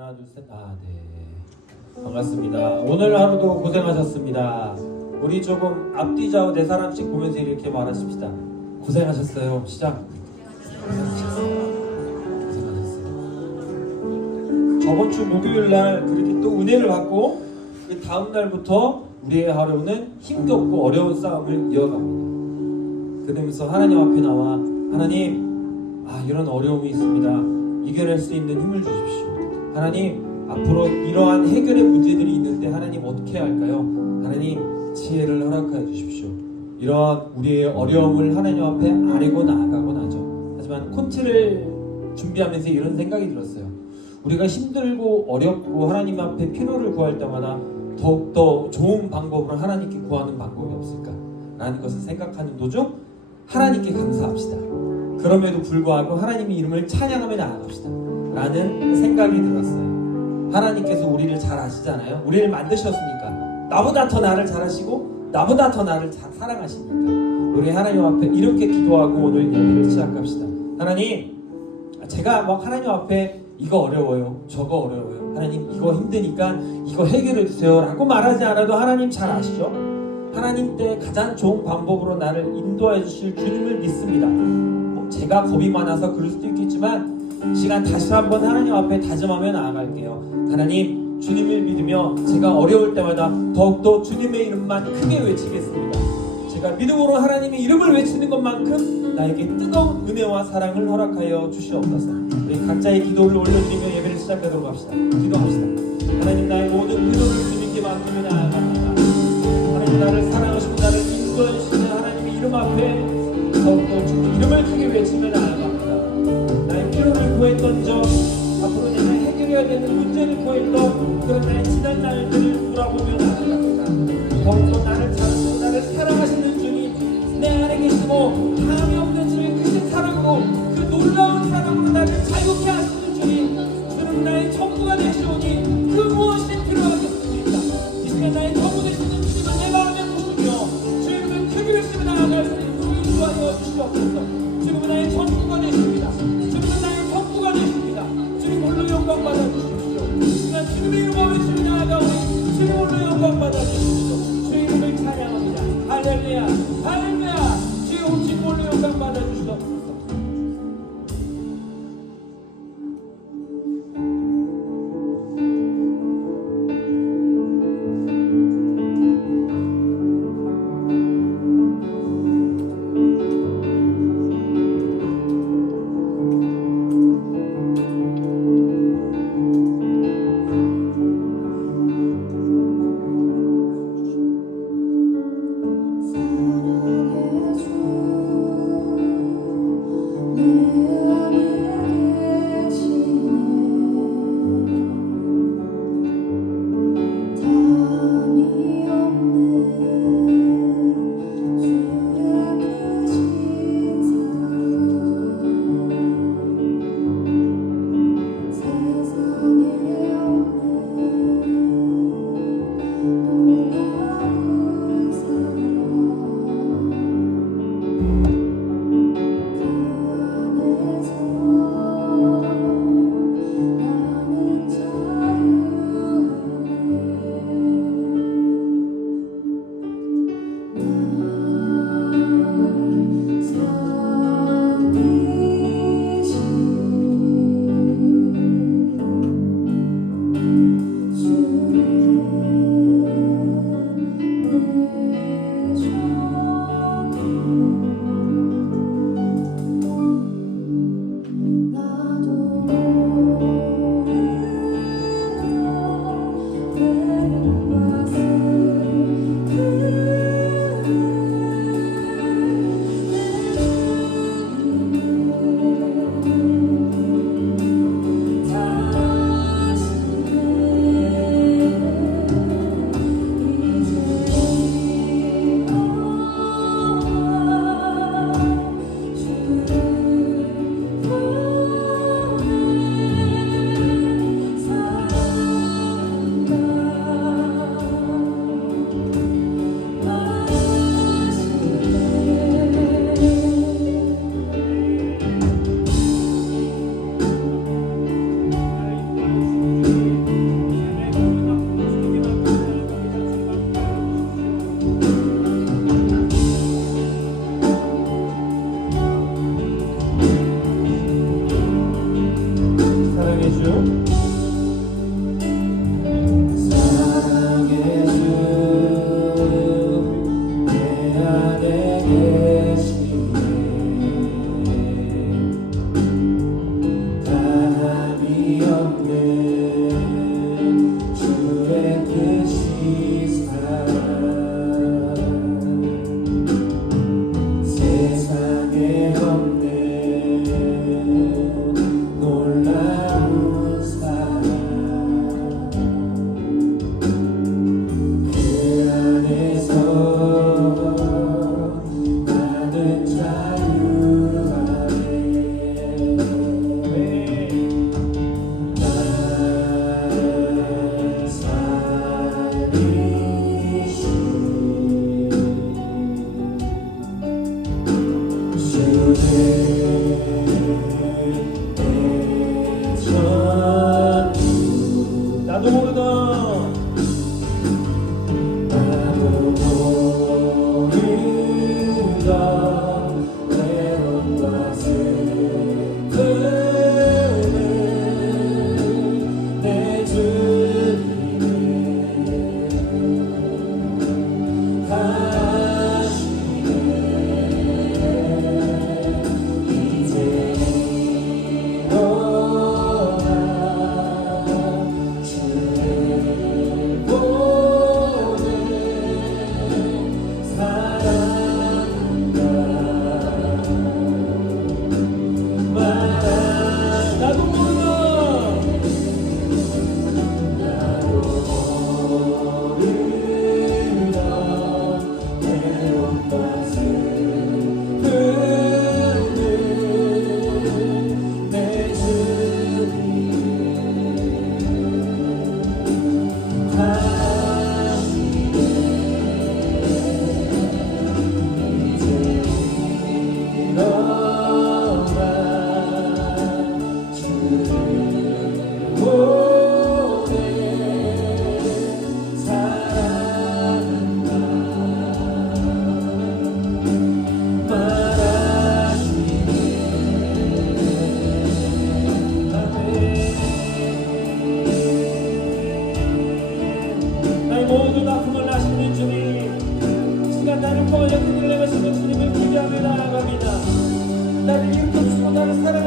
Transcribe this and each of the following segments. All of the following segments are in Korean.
하나, 둘, 셋. 네. 반갑습니다. 오늘 하루도 고생하셨습니다. 우리 조금 앞뒤좌우 네 사람씩 보면서 이렇게 말하십시다. 고생하셨어요. 시작. 고생하셨어요. 저번 주 목요일 날 그렇게 또 은혜를 받고 그 다음 날부터 우리의 하루는 힘겹고 어려운 싸움을 이어갑니다. 그러면서 하나님 앞에 나와 하나님, 이런 어려움이 있습니다. 이겨낼 수 있는 힘을 주십시오. 하나님, 앞으로 이러한 해결의 문제들이 있는데 하나님 어떻게 할까요? 하나님, 지혜를 허락하여 주십시오. 이런 우리의 어려움을 하나님 앞에 아뢰고 나아가곤 하죠. 하지만 콘치를 준비하면서 이런 생각이 들었어요. 우리가 힘들고 어렵고 하나님 앞에 필요를 구할 때마다 더욱더 좋은 방법으로 하나님께 구하는 방법이 없을까? 라는 것을 생각하는 도중 하나님께 감사합시다. 그럼에도 불구하고 하나님의 이름을 찬양하며 나아갑시다. 라는 생각이 들었어요. 하나님께서 우리를 잘 아시잖아요. 우리를 만드셨으니까. 나보다 더 나를 잘 아시고 나보다 더 나를 잘 사랑하시니까 우리 하나님 앞에 이렇게 기도하고 오늘 예배를 시작합시다. 하나님, 제가 막 하나님 앞에 이거 어려워요, 저거 어려워요, 하나님 이거 힘드니까 이거 해결해 주세요 라고 말하지 않아도 하나님 잘 아시죠? 하나님 때 가장 좋은 방법으로 나를 인도해 주실 주님을 믿습니다. 제가 겁이 많아서 그럴 수도 있겠지만 시간 다시 한번 하나님 앞에 다짐하며 나아갈게요. 하나님, 주님을 믿으며 제가 어려울 때마다 더욱더 주님의 이름만 크게 외치겠습니다. 제가 믿음으로 하나님의 이름을 외치는 것만큼 나에게 뜨거운 은혜와 사랑을 허락하여 주시옵소서. 우리 각자의 기도를 올려드리며 예배를 시작하도록 합시다. 기도합시다. 하나님, 나의 모든 기도를 주님께 맡기며 나아갑니다. 하나님, 나를 사랑하시고 나를 인도해 주시는 하나님의 이름 앞에 더욱더 주님 이름을 크게 외치며 나아갑니다. 나의 필요를 구했던 적, 앞으로 내가 해결해야 되는 문제를 구했던 그런 나의 지난 날들을 돌아보며 나아갑니다. 더욱더 나를 잘하시고 나를 사랑하시는 주님, 내 안에 계시고 다함이 없는 주님, 크신 사랑으로 그 놀라운 사랑으로 나를 자유케 하시는 주님, 주는 나의 전부가 되시오니 그 무엇이 필요하겠습니까? 이 시간 나의 전부 되시는 주님은 내 마음에 모시며 주 이름을 크게 외치며 나아갈 수 있는 인도하여 주시옵소서. 주님은 나의 전부가 되십니다. 주님은 나의 전부가 되십니다. 주님 홀로 영광 받아 주십시오. 이 시간 주님의 이름으로 외치며 나아가오니 주님 홀로 영광 받아 주십시오. 주 이름을 찬양합니다.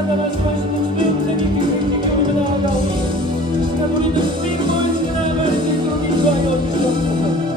살다 말씀하시는 주의 은혜님 기쁘게 우리가 나아가오니 이 시간 우리는 주님을 지켜 나아갈 수 있도록 인도하여 주시옵소서.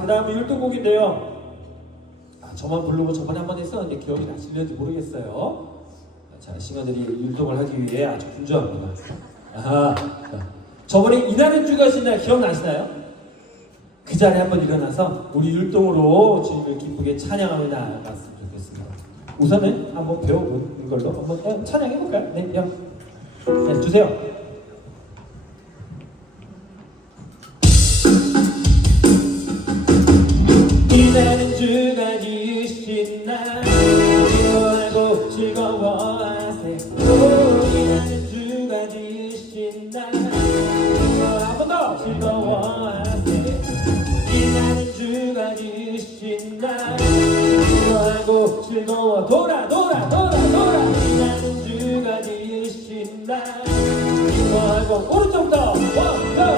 그 다음에 율동곡인데요. 저만 부르고 저번에 한번 했었는데 기억이 나실는지 모르겠어요. 자, 싱어들이 율동을 하기 위해 아주 분주합니다. 저번에 이날은 주가 신 날 기억나시나요? 그 자리에 한번 일어나서 우리 율동으로 주님을 기쁘게 찬양하며 나아갔으면 좋겠습니다. 우선은 한번 배워본 걸로 한번 찬양해볼까요? 네, 네, 주세요. 이날은 주가 지으신 날 기뻐하고 즐거워하세. 이날은 주가 지으신 날 한 번 더 즐거워하세. 이날은 주가 지으신 날 기뻐하고 즐거워 돌아 이날은 주가 지으신 날 기뻐하고 오른쪽부터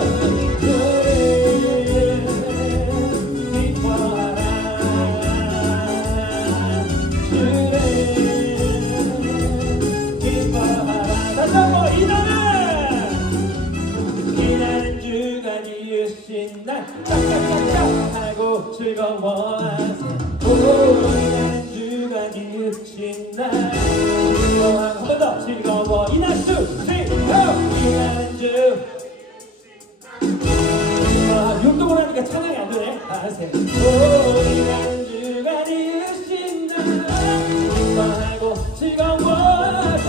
이날은 주가 지으신 날 짝짝짝짝 하고 즐거워하세. 이날은 주가 지으신 날 한 번 더 즐거워. 이날은 주 이날은 주 율동을 하니까 찬양이 안 되네. 하세. 이날은 주가 지으신 날 기뻐하고 즐거워하세.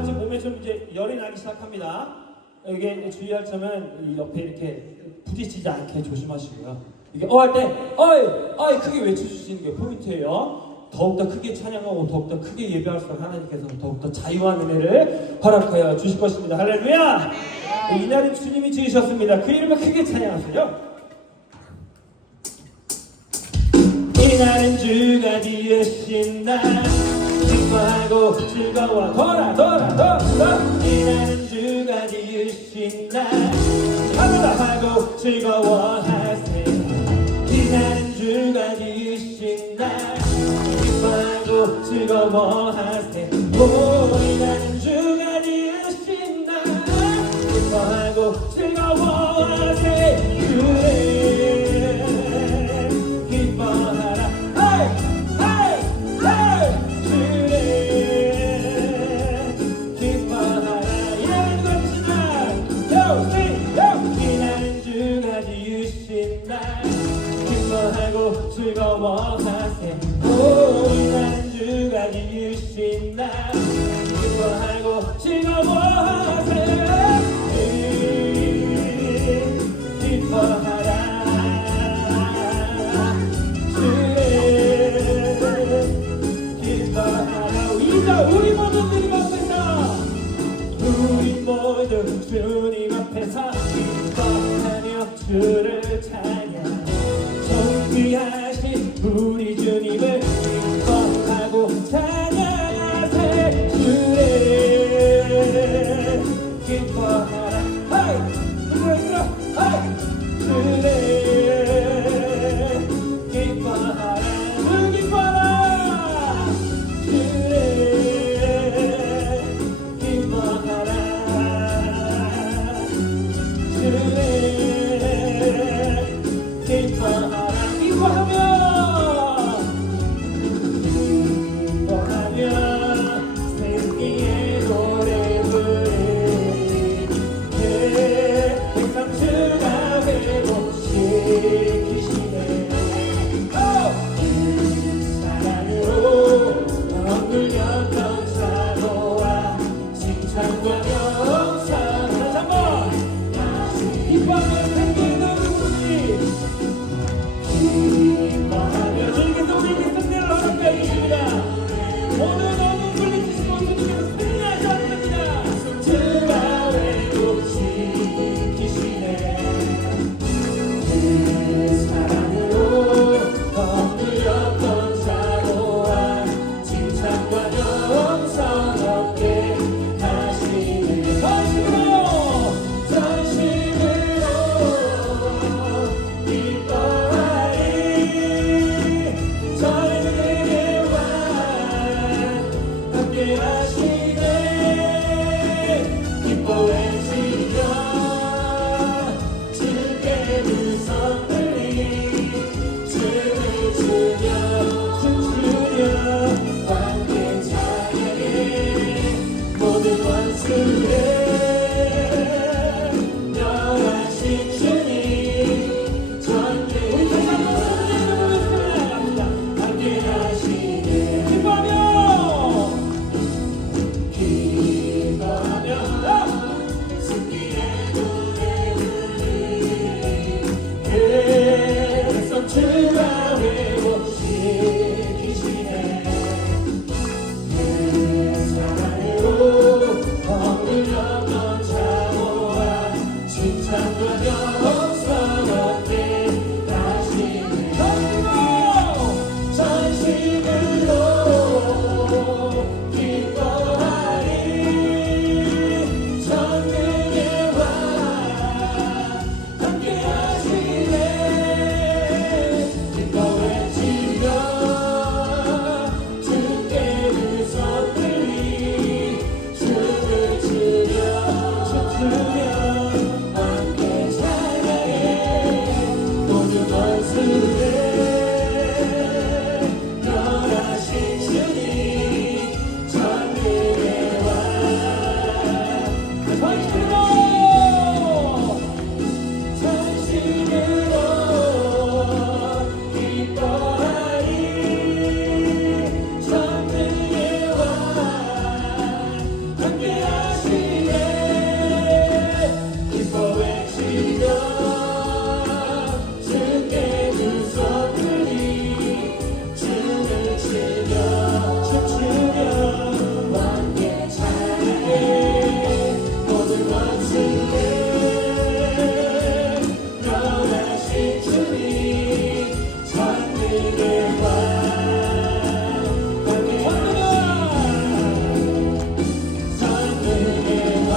이제 몸에 좀 이제 열이 나기 시작합니다. 이게 주의할 점은 이 옆에 이렇게 부딪히지 않게 조심하시고요. 이게 할 때 어이 크게 외쳐주시는 게 포인트예요. 더욱더 크게 찬양하고 더욱더 크게 예배할수록 하나님께서는 더욱더 자유한 은혜를 허락하여 주실 것입니다. 할렐루야! 이날은 주님이 지으셨습니다. 그 이름을 크게 찬양하세요. 이날은 주가 지으신 날 기뻐하고 즐거워 돌아 이날은 주가 지으신 날 하고 즐거워하세. 이날은 주가 지으신 날 기뻐하고 즐거워하세. 이날은 주가 지으신 날 기뻐하고 즐거워하세. 그래 기뻐하라 즐거워하세. 이날은 주가 지으신 날 기뻐하고 즐거워하세. 기뻐하라 기뻐하라. 이제 우리 모두 주님 앞에서 주님 앞에서 기뻐하며 주를 찬양. 존귀하신 우리 주님을 기뻐하고 찬양하세. 주를 기뻐하라 주를 기뻐하라 주를 기뻐하라 주를 기뻐하라 주를 기뻐하라. 생기의 노래 부르리. 주가 회복시키시네. 사랑으로 억눌렸던 사고와 칭찬과 영상 다시 한번 기뻐하며 생기의 노래 부르리. 기뻐하며 주님께서 우리에게 승리를 허락해 주십니다. 오늘 너무 물리치시고 주님께서 승리하셔야 됩니다. 주가 회복시키시네. 그 사랑으로 억눌렸던 사고와 칭찬과 영성 얻게 하시네. 영하신 주님 전개 우리 다시 한번 함께 하시네 기뻐하며 승리의 노래 그래서 주가 회복시키시네 그 사랑으로 허물렸던 자모와 칭찬과 영성 얻게 하시네 전심으로 기뻐하리 전능의 왕 함께 하시네 기뻐 외치며 주께 두 손들이 춤을 추며 춤추며 함께 찬양해 모든 원수를 멸하신 주님 전능의 왕 전심으로 기뻐하리 전능의 왕 함께 하시네 기뻐 외치며 주께 두 손들이 춤을 추며 춤추며 함께 찬양해 모든 원수를 멸하신 주님 전능의 왕 함께 전능의 왕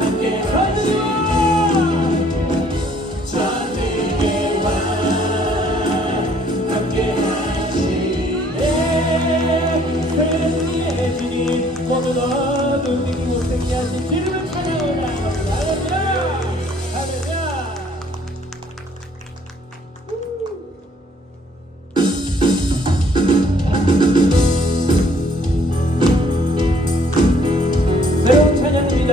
함께 하시네 전능의 왕 함께 하시네 회복의 주님 모든 어두운 곳에 계신 주님을 찬양하며 할렐루야 할렐루야 새로운 찬양입니다.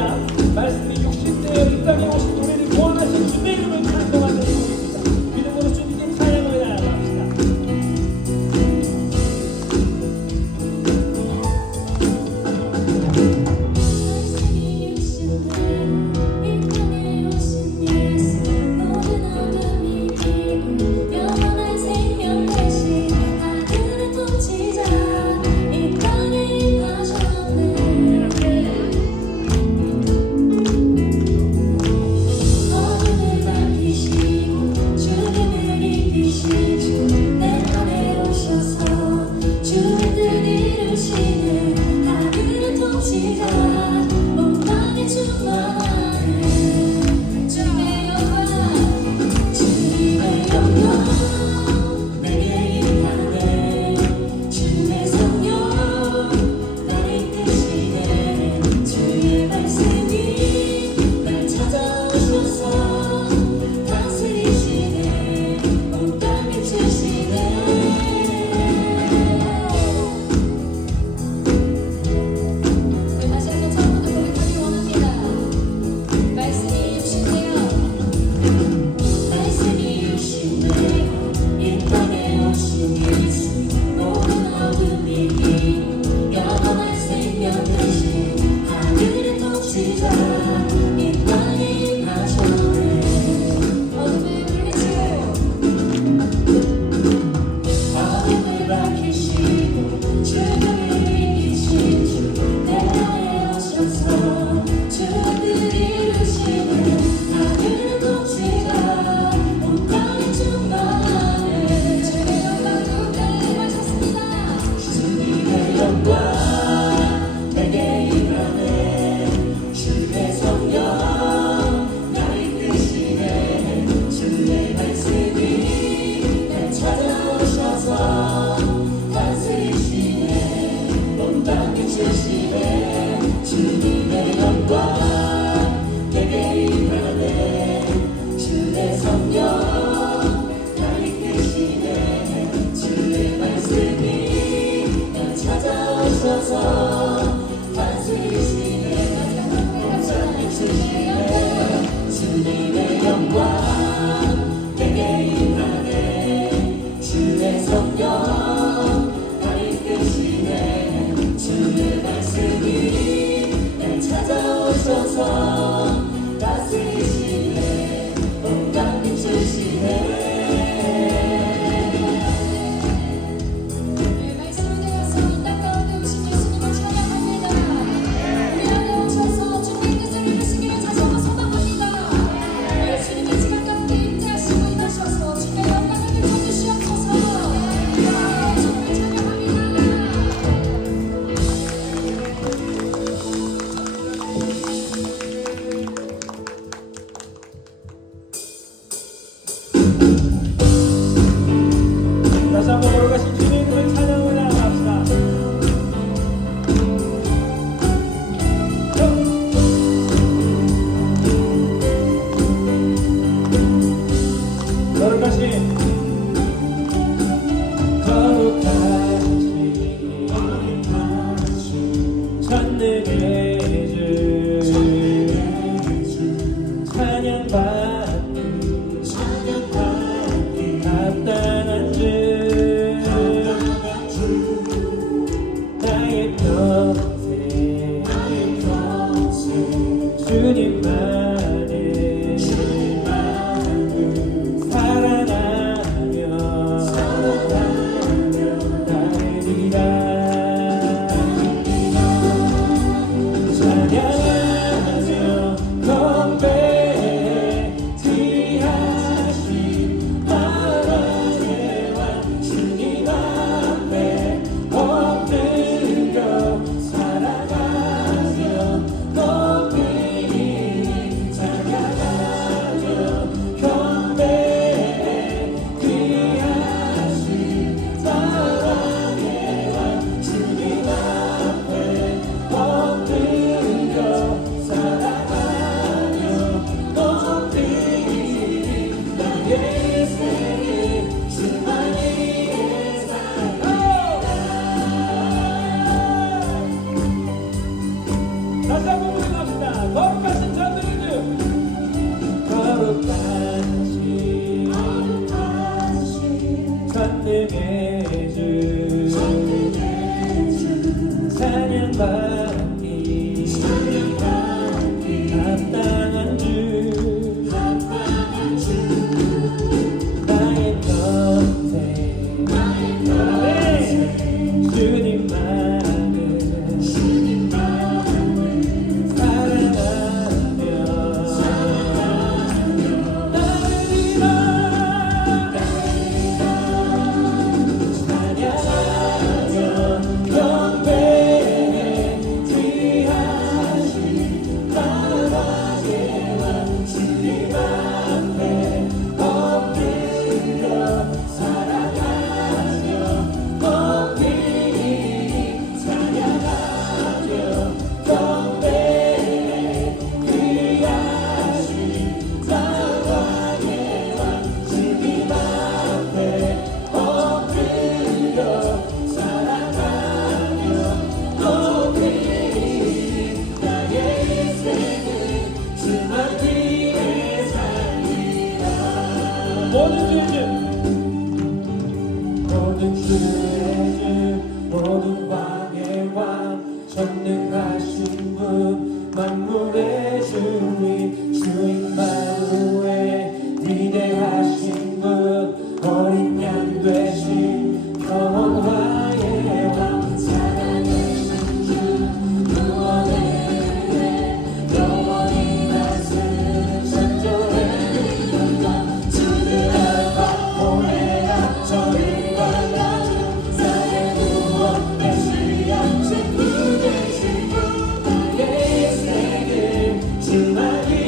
말씀이 육신되어 이 땅에 오신 우리를 구원하신 주의 이름을 찬송하는 곡입니다. 믿음으로 주님께 찬양을 나아갑시다. 말씀이 육신되어 이 땅에 오신 예수 모든 어둠이 이기고 영원한 생명 되신 하늘의 통치자 이 땅에 임하셨네 오셔서 다스리시네 온갖 비추시네 네, 말씀을 들어서 이 땅 가운데 오신 예수님을 찬양합니다. 우리 안에 오셔서 주님의 뜻을 이루시기를 다시 한번 소망합니다. 예수님의 시간 가운데 임재하시고 임하셔서 주님의 영광을 비춰주시옵소서. 주님을 찬양합니다. 다시 한번 걸어가신 주님의 이름을 찬양을 나갑시다. 걸어가신 전능의 주 찬양받는 합당한 주 나의 평생 주님만을 사랑하며 다니리라 찬양하며 건배해 귀하신 나라의 왕 주님 앞에 엎드려 사랑하며 높이 찬양하며 경배해 귀하신 사랑의 왕 주님 앞에 엎드려 사랑하며 높이 나의 생을 주만이의 다시 한번 부르갑시다. 거룩하신 전능의 주 거룩하신 전능의 주 찬양받기 합당한 주 나의 평생 주님만을 사랑하며 나르리라 찬양하며 경배해 귀하신 나라의 왕 주님 앞에 엎드려 사랑하며 높이 찬양하며 경배해 귀하신 나라의 왕 주님 앞에 엎드려 사랑하며 높이 나의 생을 주만 위해 살리라 모든 주의 주 모든 주의 주 모든 왕의 왕 전능하신 분 만물의 주님 주인 만우의 위대하신 분 어린 양 되신 평화의 왕 살아계신 주 구원의 은혜 영원히 말씀을 전도해 주들 알바 오메가 저희와 나주 나의 구원 메시아 제 그 되신 분 나의 생을 주만이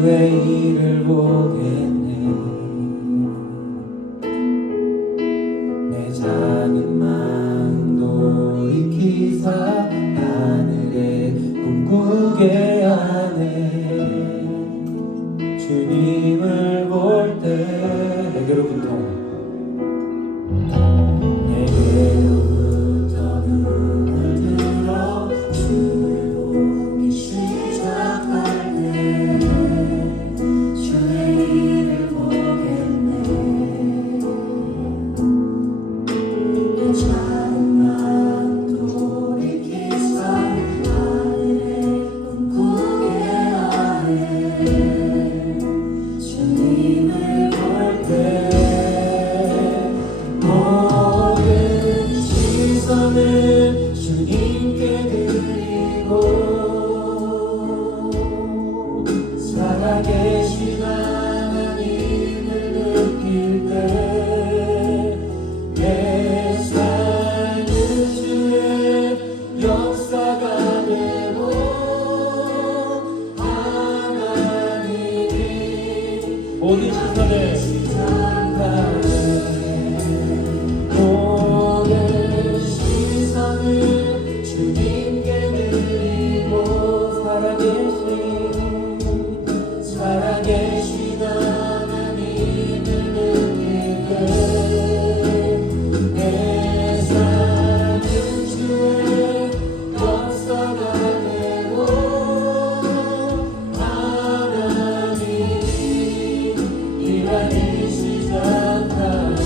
주의 일을 보겠네. 내 작은 마음도 익히사 하늘에 꿈꾸게 하네. 주님을 볼 때 내게로부터 눈을 들어 주를 보기 시작할 때 주의 일을 보겠네. 내 작은 마음 돌이키사 하늘에 꿈꾸게 하네. 주님을 볼 때 모든 시선을 주님께 드리고 살아계신 하나님을 느낄 때 내 삶은 주의 역사가 되고 하나님이 모든 시선을 모든 시선을 주님께 드리고 살아계신 하나님을 느낄 때 내 삶은 주의 역사가 되고 하나님이 일하기 시작하네.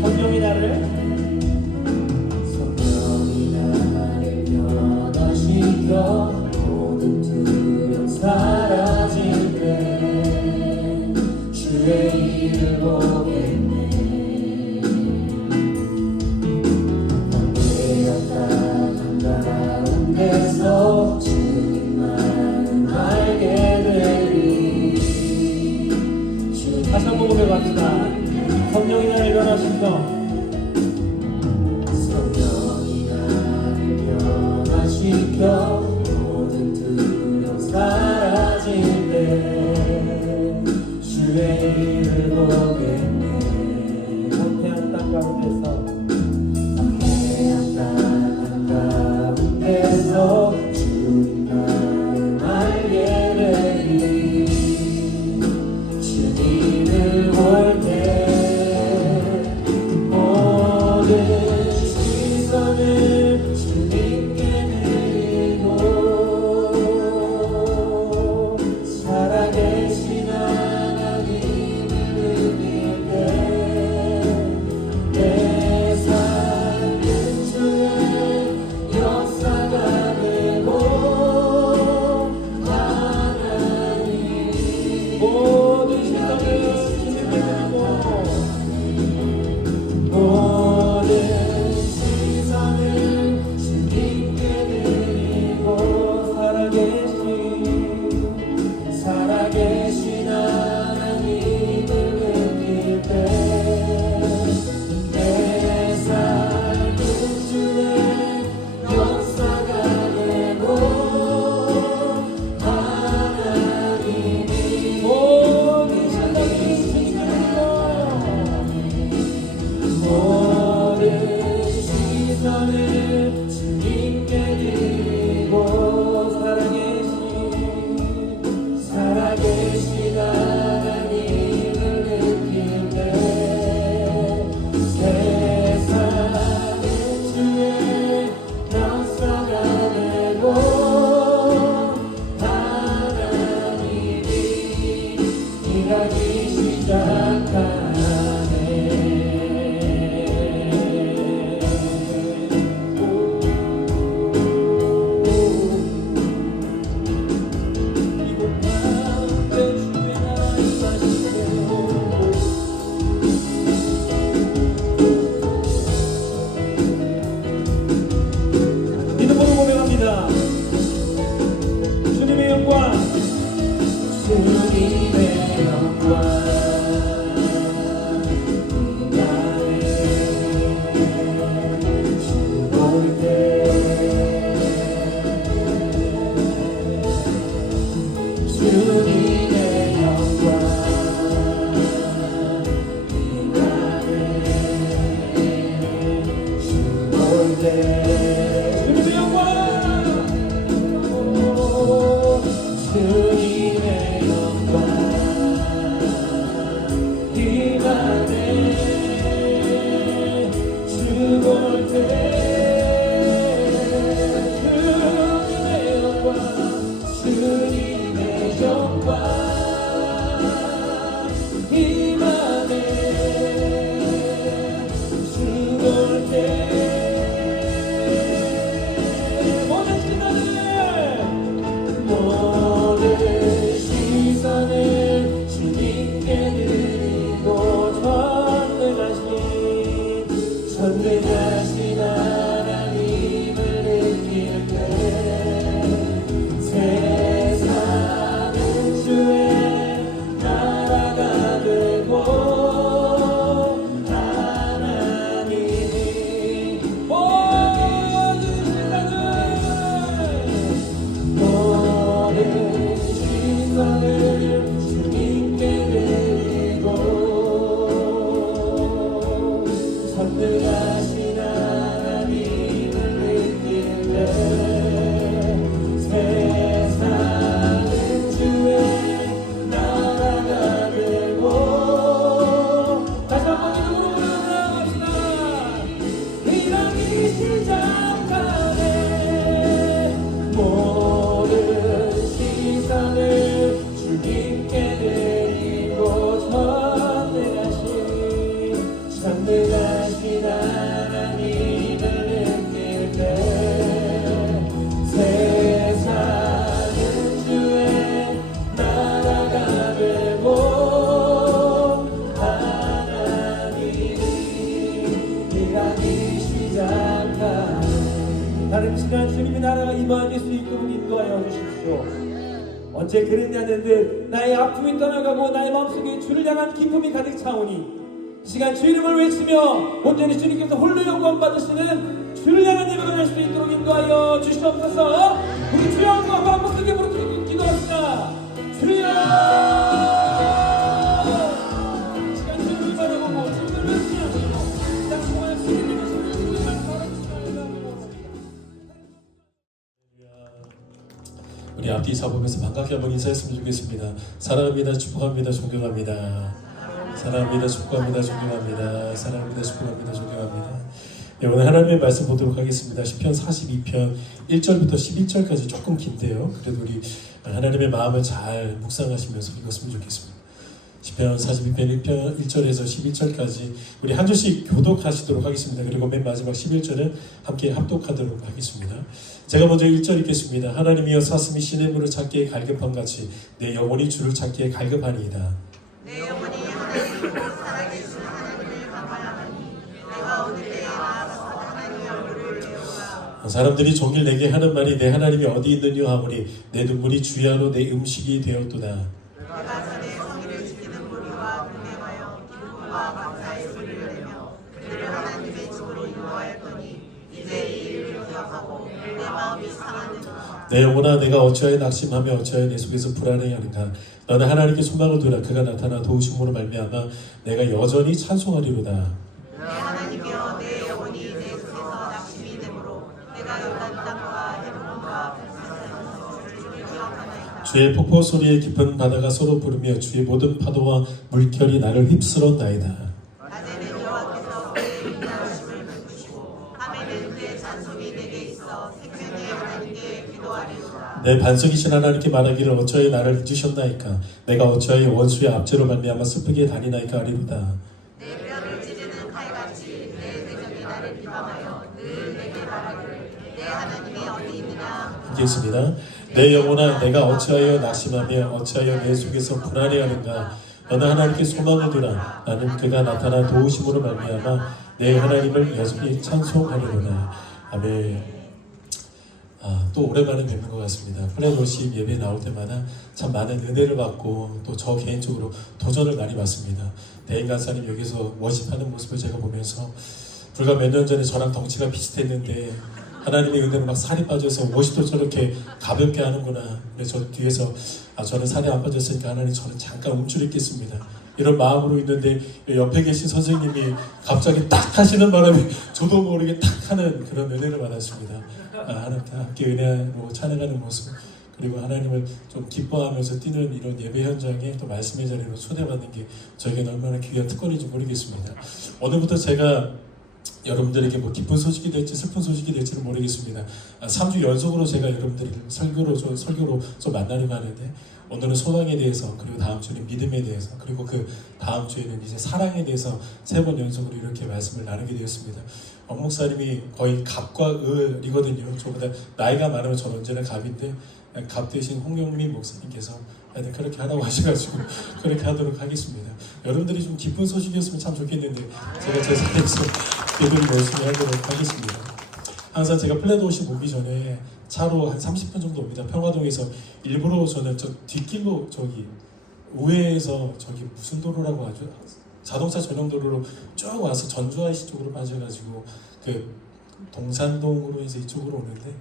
성령이 나를 변화시켜 모든 두려움 사라질 때 주의 일을 보겠네. 깨었다는 가운데서 주님만을 알게 되리. 다시 한번 고백합시다. 성령이 나를 변화시켜 모든 두려움 사라질 때 주의 일을 보겠네. 황폐한 땅 가운데서 주님만을 알게 되리. 주님을 볼 때 모든 시선을 주님께 드리고 살아계신 하나님을 느낄 때 내 삶은 주의 역사가 되고 하나님이 모든 시선을 주님께 드리고 모든 시선을 주님께 드리고 살아계신 하나님을 느낄 때 내 삶은 주의 역사가 되고 하나님이 모든 시선을 주님께 드리고 모든 시선을 주님께 드리고 살아계신 하나님을 느낄 때 세상은 주의 역사가 되고 하나님이 일하기 시작하네. 이곳 앞에 어째 그랬냐는 듯 나의 아픔이 떠나가고 나의 마음속에 주를 향한 기쁨이 가득 차오니 시간 주 이름을 외치며 온전히 주님께서 홀로 영광 받으시는 주를 향한 예배가 할 수 있도록 인도하여 주시옵소서. 우리 주여 한번 크게 부르고 기도합시다. 주여 시간 주님을 바라보고 주님을 외치며 당신과 주님을 우리 앞뒤 잡으면서 반갑게 한번 인사했으면 좋겠습니다. 사랑합니다. 축복합니다. 존경합니다. 사랑합니다. 축복합니다. 존경합니다. 사랑합니다. 축복합니다. 존경합니다. 네, 오늘 하나님의 말씀 보도록 하겠습니다. 시편 42편 1절부터 11절까지 조금 긴데요. 그래도 우리 하나님의 마음을 잘 묵상하시면서 읽었으면 좋겠습니다. 시편 42편 1절에서 11절까지 우리 한 절씩 교독하시도록 하겠습니다. 그리고 맨 마지막 11절은 함께 합독하도록 하겠습니다. 제가 먼저 1절 읽겠습니다. 하나님이여 사슴이 시냇물을 찾기에 갈급함같이 내 영혼이 주를 찾기에 갈급하니이다. 내 영혼이 하나님이고 살아계신 하나님을 강구하나니 내가 오늘 내에 나아가서 하나님의 얼굴을 배우라. 사람들이 종일 내게 하는 말이 내 하나님이 어디 있느냐 하오니 내 눈물이 주야로 내 음식이 되었도다. 내가 전에 성의를 지키는 무리와 동행하여 기쁨과 감사의 소리를 내며 그를 하나님의 집으로 인도하였더니 이제 이 일을 기억하고 내 마음이 상하는구나. 내 영혼아 내가 어찌하여 낙심하며 어찌하여 내 속에서 불안해하는가. 너는 하나님께 소망을 두라. 그가 나타나 도우심으로 말미암아 내가 여전히 찬송하리로다. 내 하나님이여 내 영혼이 내 속에서 낙심이 되므로 내가 요단 땅과 헤르몬과 백사산에서 주를 기억하나이다. 주의 폭포 소리에 깊은 바다가 서로 부르며 주의 모든 파도와 물결이 나를 휩쓸었나이다. 낮에는 여호와께서 그의 인자하심을 베푸시고 밤에는 그의 찬송이 내게 있어 생명의 하나님께 기도하리로다. 내 반석이신 하나님께 말하기를 어찌하여 나를 잊으셨나이까. 내가 어찌하여 원수의 압제로 말미암아 슬프게 다니나이까 하리로다. 내 뼈를 찌르는 칼같이 내 대적이 나를 비방하여 늘 내게 말하기를 내 하나님이 어디 있느냐. 읽겠습니다. 내 영혼아 내가 어찌하여 낙심하며 어찌하여 내 속에서 불안해하는가. 너는 하나님께 소망을 두라. 나는 그가 나타나 도우심으로 말미암아 내 하나님을 여전히 찬송하리로다. 아멘. 또 오랜만에 뵙는 것 같습니다. 플레이워십 예배 나올 때마다 참 많은 은혜를 받고 또 저 개인적으로 도전을 많이 받습니다. 대인 간사님 여기서 워십하는 모습을 제가 보면서 불과 몇 년 전에 저랑 덩치가 비슷했는데 하나님의 은혜로 막 살이 빠져서 워십도 저렇게 가볍게 하는구나. 그래서 저 뒤에서 저는 살이 안 빠졌으니까 하나님 저는 잠깐 움츠렸겠습니다. 이런 마음으로 있는데 옆에 계신 선생님이 갑자기 딱 하시는 바람에 저도 모르게 딱 하는 그런 은혜를 받았습니다. 하나님과 함께 은혜로 찬양하는 모습 그리고 하나님을 좀 기뻐하면서 뛰는 이런 예배 현장에 또 말씀의 자리로 초대받는 게 저에게는 얼마나 귀한 특권인지 모르겠습니다. 오늘부터 제가 여러분들에게 뭐 기쁜 소식이 될지 슬픈 소식이 될지는 모르겠습니다. 3주 연속으로 제가 여러분들을 설교로 좀 만나려고 하는데 오늘은 소망에 대해서 그리고 다음 주는 믿음에 대해서 그리고 그 다음 주에는 이제 사랑에 대해서 3번 연속으로 이렇게 말씀을 나누게 되었습니다. 목사님이 거의 갑과 을이거든요. 저보다 나이가 많으면 저는 언제나 갑인데 갑 대신 홍영민 목사님께서 하여튼 그렇게 하라고 하셔가지고 그렇게 하도록 하겠습니다. 여러분들이 좀 기쁜 소식이었으면 참 좋겠는데 제가 제 삶에서 기도를 열심히 하도록 하겠습니다. 항상 제가 플레도시 오기 전에 차로 한 30분 정도 옵니다. 평화동에서 일부러 저는 저 뒷길로 저기 우회해서 저기 무슨 도로라고 하죠? 자동차 전용 도로로 쭉 와서 전주IC 쪽으로 빠져가지고 그 동산동으로 해서 이쪽으로 오는데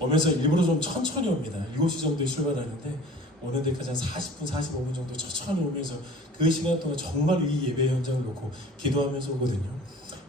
오면서 일부러 좀 천천히 옵니다. 7시 정도에 출발하는데 오는 데까지 한 40분, 45분 정도 천천히 오면서 그 시간 동안 정말 이 예배 현장을 놓고 기도하면서 오거든요.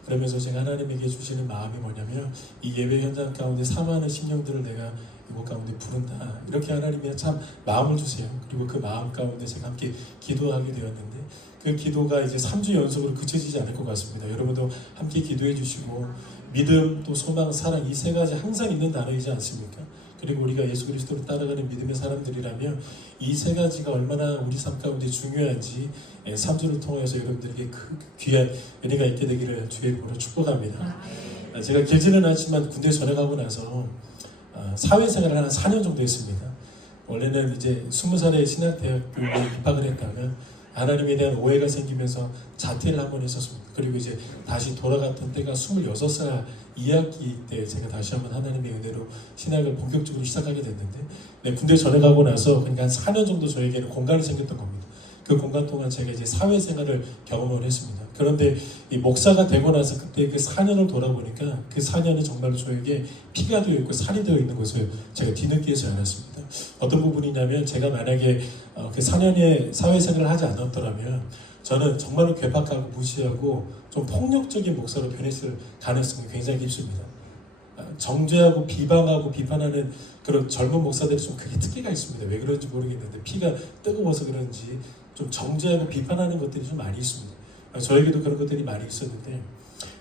그러면서 제가 하나님에게 주시는 마음이 뭐냐면 이 예배 현장 가운데 사모하는 심령들을 내가 이곳 가운데 부른다. 이렇게 하나님이 참 마음을 주세요. 그리고 그 마음 가운데 제가 함께 기도하게 되었는데 그 기도가 이제 3주 연속으로 그쳐지지 않을 것 같습니다. 여러분도 함께 기도해 주시고 믿음, 또 소망, 사랑 이 3가지 항상 있는 단어이지 않습니까? 그리고 우리가 예수 그리스도를 따라가는 믿음의 사람들이라면 이 3가지가 얼마나 우리 삶 가운데 중요한지 3주를 통해서 여러분들에게 그 귀한 은혜가 있게 되기를 주의 이름으로 축복합니다. 제가 길지는 않지만 군대 전역하고 나서 사회생활을 한 4년 정도 했습니다. 원래는 이제 20살에 신학대학교에 입학을 했다가 하나님에 대한 오해가 생기면서 자퇴를 한 번 했었습니다. 그리고 이제 다시 돌아갔던 때가 26살 2학기 때 제가 다시 한번 하나님의 은혜로 신학을 본격적으로 시작하게 됐는데, 네, 군대 전역하고 나서 그러니까 한 4년 정도 저에게는 공간이 생겼던 겁니다. 그 공간 동안 제가 이제 사회생활을 경험을 했습니다. 그런데 이 목사가 되고 나서 그때 그 4년을 돌아보니까 그 4년은 정말로 저에게 피가 되어 있고 살이 되어 있는 것을 제가 뒤늦게서 알았습니다. 어떤 부분이냐면 제가 만약에 그 4년의 사회생활을 하지 않았더라면 저는 정말로 괴팍하고 무시하고 좀 폭력적인 목사로 변했을 가능성이 굉장히 깊습니다. 정죄하고 비방하고 비판하는 그런 젊은 목사들이 좀 크게 특기가 있습니다. 왜 그런지 모르겠는데 피가 뜨거워서 그런지 좀 정죄하고 비판하는 것들이 좀 많이 있습니다. 저에게도 그런 것들이 많이 있었는데,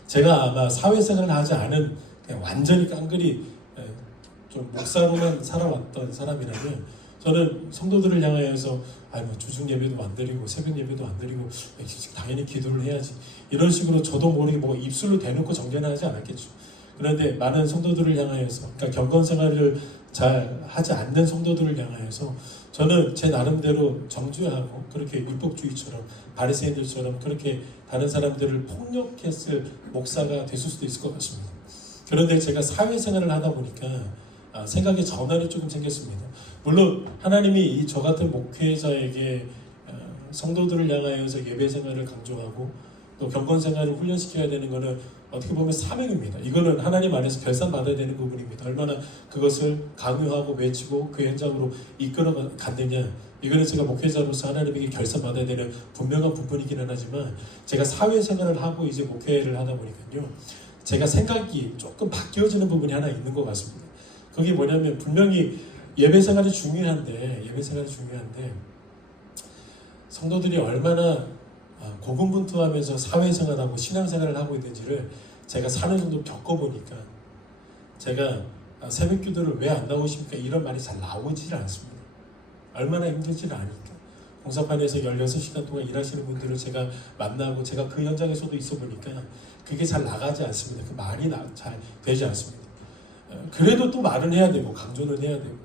제가 아마 사회생활을 하지 않은 그냥 완전히 깡그리 좀 목사로만 살아왔던 사람이라면 저는 성도들을 향하여서 뭐 주중 예배도 안 드리고 새벽 예배도 안 드리고 당연히 기도를 해야지 이런 식으로 저도 모르게 뭐 입술로 대놓고 정죄는 하지 않았겠죠. 그런데 많은 성도들을 향하여서, 그러니까 경건 생활을 잘 하지 않는 성도들을 향하여서 저는 제 나름대로 정죄하고 그렇게 율법주의처럼 바리새인들처럼 그렇게 다른 사람들을 폭력했을 목사가 됐을 수도 있을 것 같습니다. 그런데 제가 사회생활을 하다 보니까 생각의 전환이 조금 생겼습니다. 물론 하나님이 저 같은 목회자에게 성도들을 향하여서 예배생활을 강조하고 또 경건생활을 훈련시켜야 되는 것은 어떻게 보면 사명입니다. 이거는 하나님 안에서 결산받아야 되는 부분입니다. 얼마나 그것을 강요하고 외치고 그 현장으로 이끌어 갔느냐, 이거는 제가 목회자로서 하나님에게 결산받아야 되는 분명한 부분이기는 하지만, 제가 사회생활을 하고 이제 목회를 하다 보니까요, 제가 생각이 조금 바뀌어지는 부분이 하나 있는 것 같습니다. 그게 뭐냐면, 분명히 예배생활이 중요한데 성도들이 얼마나 고군분투하면서 사회생활하고 신앙생활을 하고 있는지를 제가 4년 정도 겪어보니까, 제가 새벽기도를 왜 안 나오십니까? 이런 말이 잘 나오질 않습니다. 얼마나 힘들지는 아니까. 공사판에서 16시간 동안 일하시는 분들을 제가 만나고 제가 그 현장에서도 있어 보니까 그게 잘 나가지 않습니다. 그 말이 잘 되지 않습니다. 그래도 또 말은 해야 되고 강조는 해야 되고.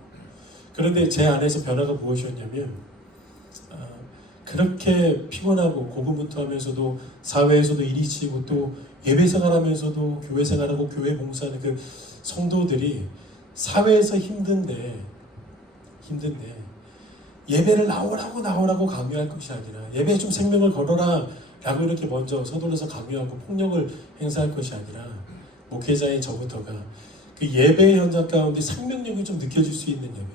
그런데 제 안에서 변화가 무엇이었냐면, 그렇게 피곤하고 고군분투하면서도 사회에서도 일이 치고 또 예배생활하면서도 교회생활하고 교회 봉사하는 그 성도들이 사회에서 힘든데 예배를 나오라고 강요할 것이 아니라, 예배에 좀 생명을 걸어라 라고 이렇게 먼저 서둘러서 강요하고 폭력을 행사할 것이 아니라, 목회자인 저부터가 그 예배 현장 가운데 생명력이 좀 느껴질 수 있는 예배,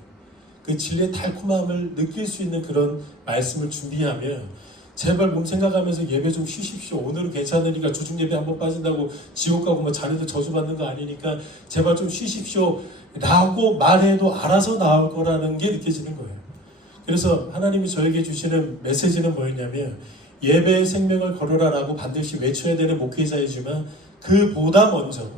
그 진리의 달콤함을 느낄 수 있는 그런 말씀을 준비하면, 제발 몸 생각하면서 예배 좀 쉬십시오. 오늘은 괜찮으니까 주중 예배 한번 빠진다고 지옥 가고 뭐 자네도 저주받는 거 아니니까 제발 좀 쉬십시오 라고 말해도 알아서 나올 거라는 게 느껴지는 거예요. 그래서 하나님이 저에게 주시는 메시지는 뭐였냐면, 예배의 생명을 걸어라 라고 반드시 외쳐야 되는 목회자이지만, 그보다 먼저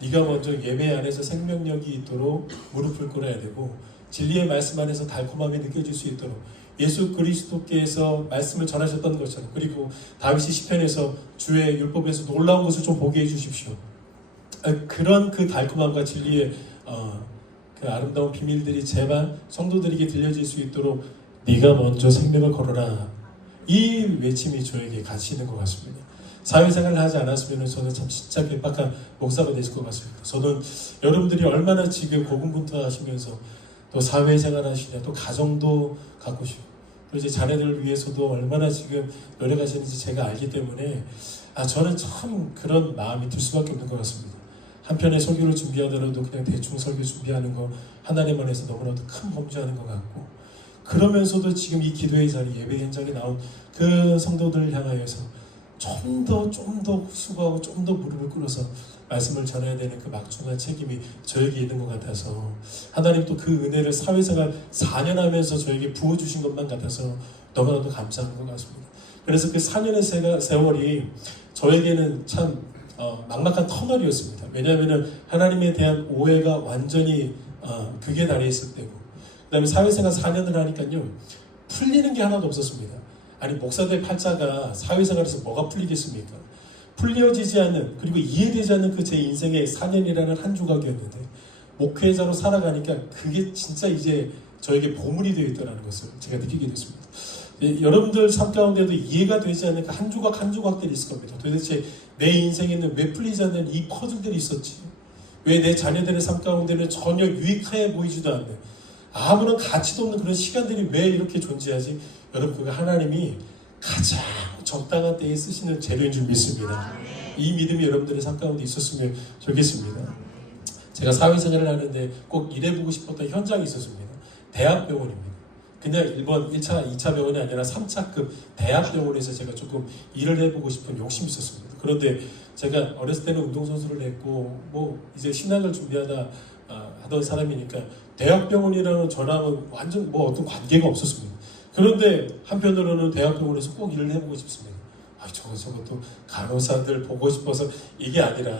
네가 먼저 예배 안에서 생명력이 있도록 무릎을 꿇어야 되고, 진리의 말씀 안에서 달콤함이 느껴질 수 있도록 예수 그리스도께서 말씀을 전하셨던 것처럼, 그리고 다윗이 시편에서 주의 율법에서 놀라운 것을 좀 보게 해주십시오. 그런 그 달콤함과 진리의 그 아름다운 비밀들이 제발 성도들에게 들려질 수 있도록 네가 먼저 생명을 걸어라, 이 외침이 저에게 같이 있는 것 같습니다. 사회생활을 하지 않았으면 저는 참 진짜 괴팍한 목사가 됐을 것 같습니다. 저는 여러분들이 얼마나 지금 고군분투하시면서 또 사회생활 하시냐, 또 가정도 갖고 싶고, 또 이제 자녀들을 위해서도 얼마나 지금 노력하시는지 제가 알기 때문에 저는 참 그런 마음이 들 수밖에 없는 것 같습니다. 한편의 설교를 준비하더라도 그냥 대충 설교 준비하는 거 하나님 안에서 너무나도 큰 범죄하는 것 같고, 그러면서도 지금 이 기도의 자리, 예배 현장에 나온 그 성도들을 향하여서 좀 더 수고하고 좀 더 무릎을 꿇어서 말씀을 전해야 되는 그 막중한 책임이 저에게 있는 것 같아서, 하나님 또 그 은혜를 사회생활 4년 하면서 저에게 부어주신 것만 같아서 너무나도 감사한 것 같습니다. 그래서 그 4년의 세월이 저에게는 참 막막한 터널이었습니다. 왜냐하면 하나님에 대한 오해가 완전히 극에 달해 있을 때고, 그 다음에 사회생활 4년을 하니까요, 풀리는 게 하나도 없었습니다. 아니, 목사들 팔자가 사회생활에서 뭐가 풀리겠습니까? 풀려지지 않는, 그리고 이해되지 않는 그 제 인생의 4년이라는 한 조각이었는데, 목회자로 살아가니까 그게 진짜 이제 저에게 보물이 되어 있다는 것을 제가 느끼게 됐습니다. 여러분들 삶 가운데도 이해가 되지 않는 그 한 조각 한 조각들이 있을 겁니다. 도대체 내 인생에는 왜 풀리지 않는 이 퍼즐들이 있었지? 왜 내 자녀들의 삶 가운데는 전혀 유익해 보이지도 않는 아무런 가치도 없는 그런 시간들이 왜 이렇게 존재하지? 여러분, 그거 하나님이 가장 적당한 때에 쓰시는 재료인 줄 믿습니다. 이 믿음이 여러분들의 삶 가운데 있었으면 좋겠습니다. 제가 사회생활을 하는데 꼭 일해보고 싶었던 현장이 있었습니다. 대학병원입니다. 그냥 1차, 2차 병원이 아니라 3차급 대학병원에서 제가 조금 일을 해보고 싶은 욕심이 있었습니다. 그런데 제가 어렸을 때는 운동선수를 했고 뭐 이제 신학을 준비하다 하던 사람이니까 대학병원이라는 저랑은 완전 뭐 어떤 관계가 없었습니다. 그런데 한편으로는 대학병원에서 꼭 일을 해보고 싶습니다. 저것도 간호사들 보고 싶어서 이게 아니라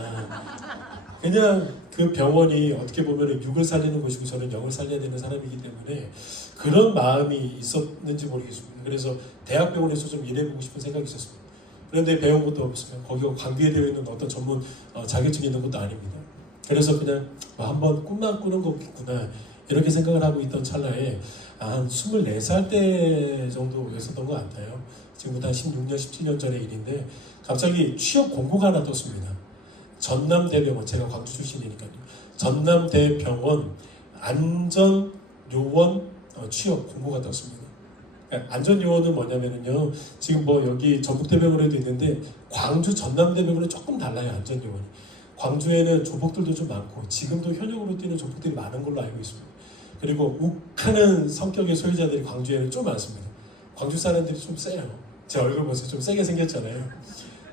그냥 그 병원이 어떻게 보면 육을 살리는 곳이고 저는 영을 살려야 되는 사람이기 때문에 그런 마음이 있었는지 모르겠습니다. 그래서 대학병원에서 좀 일해보고 싶은 생각이 있었습니다. 그런데 배운 것도 없으면 거기가 관계되어 있는 어떤 전문 자격증이 있는 것도 아닙니다. 그래서 그냥 한번 꿈만 꾸는 거겠구나 이렇게 생각을 하고 있던 찰나에 한 24살 때 정도였었던 것 같아요. 지금부터 한 16년, 17년 전의 일인데 갑자기 취업 공고가 하나 떴습니다. 전남대병원, 제가 광주 출신이니까요. 전남대병원 안전요원 취업 공고가 떴습니다. 안전요원은 뭐냐면요, 지금 뭐 여기 전북대병원에도 있는데 광주 전남대병원은 조금 달라요. 안전요원이 광주에는 조폭들도 좀 많고 지금도 현역으로 뛰는 조폭들이 많은 걸로 알고 있습니다. 그리고 욱하는 성격의 소유자들이 광주에는 좀 많습니다. 광주 사람들이 좀 세요. 제 얼굴 보세요. 좀 세게 생겼잖아요.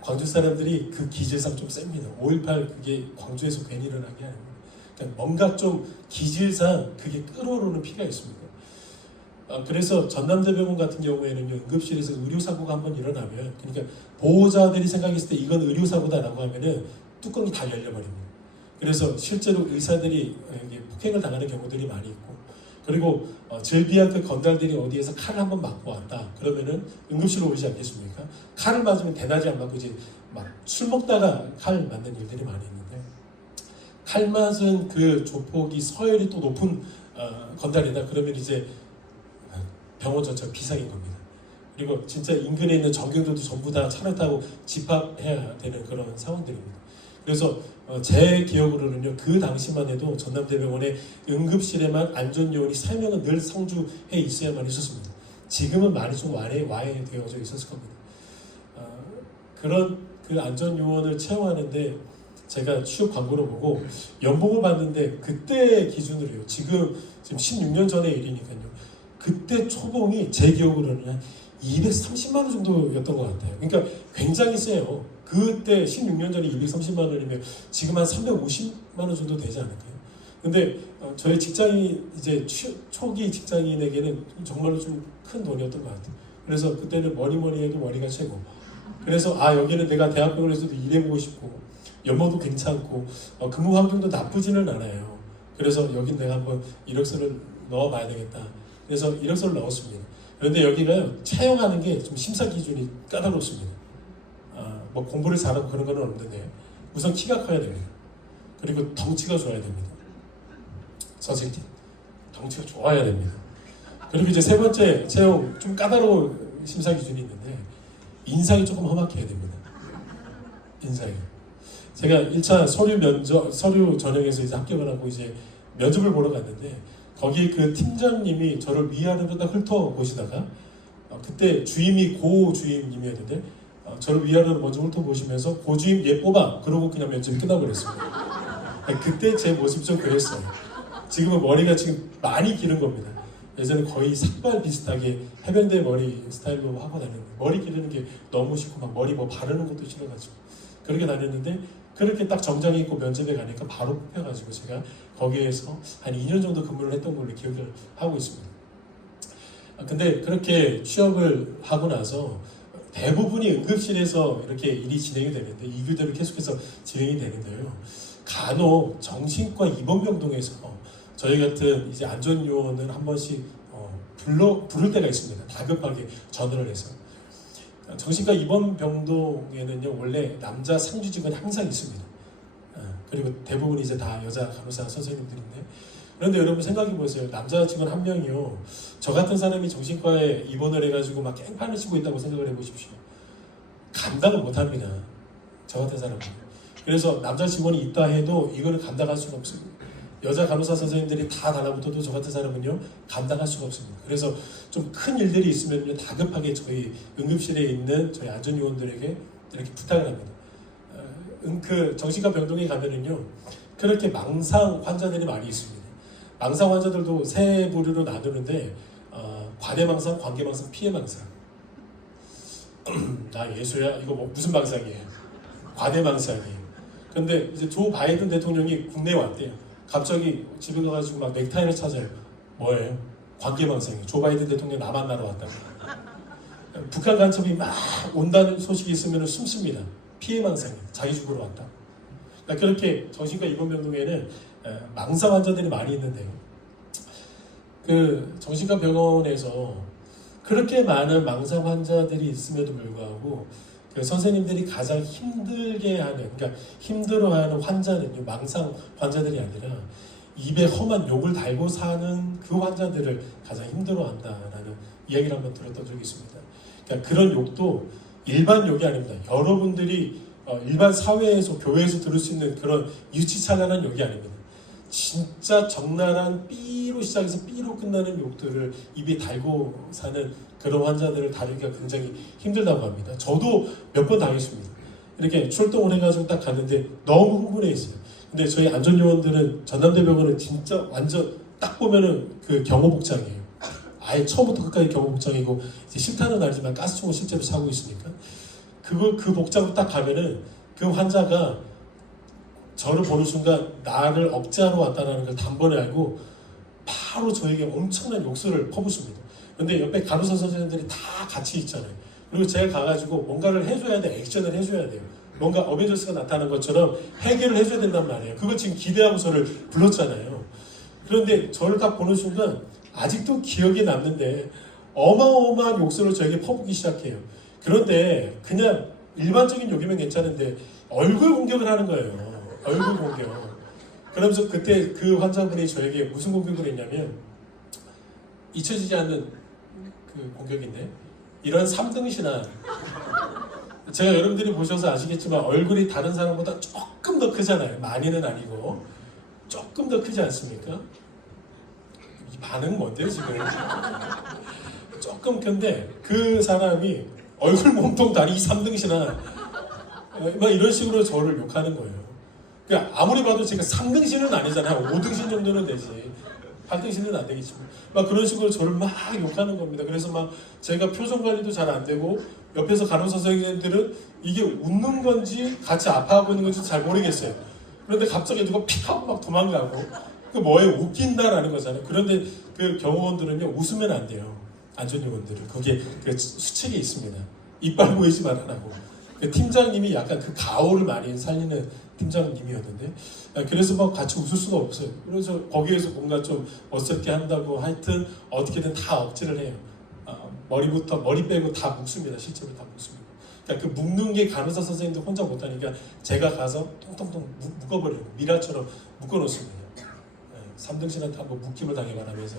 광주 사람들이 그 기질상 좀 셉니다. 5.18 그게 광주에서 괜히 일어난 게 아닙니다. 그러니까 뭔가 좀 기질상 그게 끓어오르는 피가 있습니다. 그래서 전남대병원 같은 경우에는 응급실에서 의료사고가 한번 일어나면, 그러니까 보호자들이 생각했을 때 이건 의료사고다라고 하면은 뚜껑이 다 열려버립니다. 그래서 실제로 의사들이 폭행을 당하는 경우들이 많이 있고, 그리고 즐비한 그 건달들이 어디에서 칼을 한번 맞고 왔다 그러면은 응급실로 오지 않겠습니까? 칼을 맞으면 대낮에 안 맞고 이제 막 술 먹다가 칼 맞는 일들이 많이 있는데, 칼 맞은 그 조폭이 서열이 또 높은 건달이다 그러면 이제 병원 전체가 비상인 겁니다. 그리고 진짜 인근에 있는 전경들도 전부 다 차를 타고 집합해야 되는 그런 상황들입니다. 그래서 제 기억으로는요, 그 당시만 해도 전남대병원의 응급실에만 안전요원이 3명은 늘 상주해 있어야만 있었습니다. 지금은 많이 좀 와해되어져 있었을 겁니다. 그런 그 안전요원을 채용하는데 제가 취업 광고를 보고 연봉을 받는데 그때 기준으로요, 지금 16년 전의 일이니까요, 그때 초봉이 제 기억으로는 한 230만 원 정도였던 것 같아요. 그러니까 굉장히 세요. 그때 16년 전에 230만 원이면 지금 한 350만 원 정도 되지 않을까요? 근데 저희 직장인, 이제 초기 직장인에게는 정말로 좀 큰 돈이었던 것 같아요. 그래서 그때는 뭐니 해도 머리가 최고. 그래서 여기는 내가 대학병원에서도 일해보고 싶고 연봉도 괜찮고 근무 환경도 나쁘지는 않아요. 그래서 여긴 내가 한번 이력서를 넣어봐야 되겠다. 그래서 이력서를 넣었습니다. 그런데 여기가요, 채용하는 게 좀 심사 기준이 까다롭습니다. 뭐 공부를 잘하고 그런 건 없는데 우선 키가 커야 됩니다. 그리고 덩치가 좋아야 됩니다. 선생님, 덩치가 좋아야 됩니다. 그리고 이제 세 번째 채용, 좀 까다로운 심사 기준이 있는데 인상이 조금 험악해야 됩니다. 인상이. 제가 1차 서류 전형에서 이제 합격을 하고 이제 면접을 보러 갔는데 거기 그 팀장님이 저를 위아래로 딱 훑어보시다가 그때 주임이 고주임님이었는데 저를 위아래로 먼저 훑어보시면서 고주임 얘 뽑아 그러고 그냥 면접이 끝나버렸습니다. 그때 제 모습이 좀 그랬어요. 지금은 머리가 지금 많이 기른 겁니다. 예전에 거의 삭발 비슷하게 해변대 머리 스타일로 하고 다녔는데 머리 기르는 게 너무 싫고 막 머리 뭐 바르는 것도 싫어가지고 그렇게 다녔는데, 그렇게 딱 정장에 입고 면접에 가니까 바로 뽑혀가지고 제가 거기에서 한 2년 정도 근무를 했던 걸로 기억을 하고 있습니다. 근데 그렇게 취업을 하고 나서 대부분이 응급실에서 이렇게 일이 진행이 되는데 이 교대로 계속해서 진행이 되는데요, 간혹 정신과 입원병동에서 저희 같은 이제 안전요원을 한 번씩 부를 때가 있습니다. 다급하게 전화를 해서. 정신과 입원병동에는요, 원래 남자 상주 직원이 항상 있습니다. 그리고 대부분 이제 다 여자 간호사 선생님들인데 그런데 여러분 생각해 보세요. 남자 직원 한 명이요. 저 같은 사람이 정신과에 입원을 해가지고 막 깽판을 치고 있다고 생각을 해보십시오. 감당을 못합니다. 저 같은 사람은. 그래서 남자 직원이 있다 해도 이거를 감당할 수가 없습니다. 여자 간호사 선생님들이 다 달라붙어도 저 같은 사람은요 감당할 수가 없습니다. 그래서 좀 큰 일들이 있으면요 다급하게 저희 응급실에 있는 저희 안전요원들에게 이렇게 부탁을 합니다. 그 정신과 병동에 가면은요 그렇게 망상 환자들이 많이 있습니다. 망상 환자들도 세 부류로 나누는데 과대망상, 관계망상, 피해망상. 나 예수야 이거 뭐 무슨 망상이에요? 과대망상이에요. 근데 이제 조 바이든 대통령이 국내에 왔대요. 갑자기 집에 가가지고 막 넥타이를 찾아요. 뭐예요? 관계망상이에요. 조 바이든 대통령 나 만나러 왔다고. 북한 간첩이 막 온다는 소식이 있으면 숨습니다. 피해망상이에요. 자기 죽으러 왔다. 그러니까 그렇게 정신과 입원병동에는 망상 환자들이 많이 있는데요. 그 정신과 병원에서 그렇게 많은 망상 환자들이 있음에도 불구하고 그 선생님들이 가장 힘들게 하는, 그러니까 힘들어하는 환자는요 망상 환자들이 아니라 입에 험한 욕을 달고 사는 그 환자들을 가장 힘들어한다라는 이야기를 한번 들었던 적이 있습니다. 그러니까 그런 욕도 일반 욕이 아닙니다. 여러분들이 일반 사회에서 교회에서 들을 수 있는 그런 유치찬란한 욕이 아닙니다. 진짜 적나라한 B로 시작해서 B로 끝나는 욕들을 입에 달고 사는 그런 환자들을 다루기가 굉장히 힘들다고 합니다. 저도 몇 번 당했습니다. 이렇게 출동을 해가지고 딱 갔는데 너무 흥분해있어요. 근데 저희 안전요원들은 전남대병원은 진짜 완전 딱 보면은 그 경호복장이에요. 아예 처음부터 끝까지 경호복장이고 이제 실탄은 알지만 가스총을 실제로 차고 있으니까 그 복장으로 딱 가면은 그 환자가 저를 보는 순간 나를 억제하러 왔다는 걸 단번에 알고 바로 저에게 엄청난 욕설을 퍼붓습니다. 근데 옆에 간호사 선생님들이 다 같이 있잖아요. 그리고 제가 가가지고 뭔가를 해줘야 돼. 액션을 해줘야 돼요. 뭔가 어벤져스가 나타나는 것처럼 해결을 해줘야 된단 말이에요. 그걸 지금 기대하고 저를 불렀잖아요. 그런데 저를 딱 보는 순간 아직도 기억에 남는데 어마어마한 욕설을 저에게 퍼붓기 시작해요. 그런데 그냥 일반적인 욕이면 괜찮은데 얼굴 공격을 하는 거예요. 얼굴 공격. 그러면서 그때 그 환자분이 저에게 무슨 공격을 했냐면 잊혀지지 않는 그 공격인데 이런 3등신한 제가 여러분들이 보셔서 아시겠지만 얼굴이 다른 사람보다 조금 더 크잖아요. 많이는 아니고 조금 더 크지 않습니까? 이 반응 뭔데요 지금? 조금 큰데 그 사람이 얼굴 몸통 다리 3등신한 막 이런 식으로 저를 욕하는 거예요. 그러니까 아무리 봐도 제가 3등신은 아니잖아요. 5등신 정도는 되지. 8등신은 안 되겠지만 막 그런 식으로 저를 막 욕하는 겁니다. 그래서 막 제가 표정 관리도 잘 안 되고 옆에서 간호사 선생님들은 이게 웃는 건지 같이 아파하고 있는 건지 잘 모르겠어요. 그런데 갑자기 누가 픽 하고 막 도망가고 그 뭐예요? 웃긴다라는 거잖아요. 그런데 그 경호원들은요 웃으면 안 돼요. 안전요원들은 거기에 그 수칙이 있습니다. 이빨 보이지만 안 하고 그 팀장님이 약간 그 가오를 많이 살리는 팀장님이었는데 그래서 막 같이 웃을 수가 없어요. 그래서 거기에서 뭔가 좀 어설게 한다고 하여튼 어떻게든 다 억지를 해요. 머리부터 머리 빼고 다 묶습니다. 실제로 다 묶습니다. 그러니까 그 묶는 게 간호사 선생님도 혼자 못하니까 제가 가서 통통통 묶어버려요. 미라처럼 묶어놓습니다. 3등신한테 한번 묶임을 당해만 하면서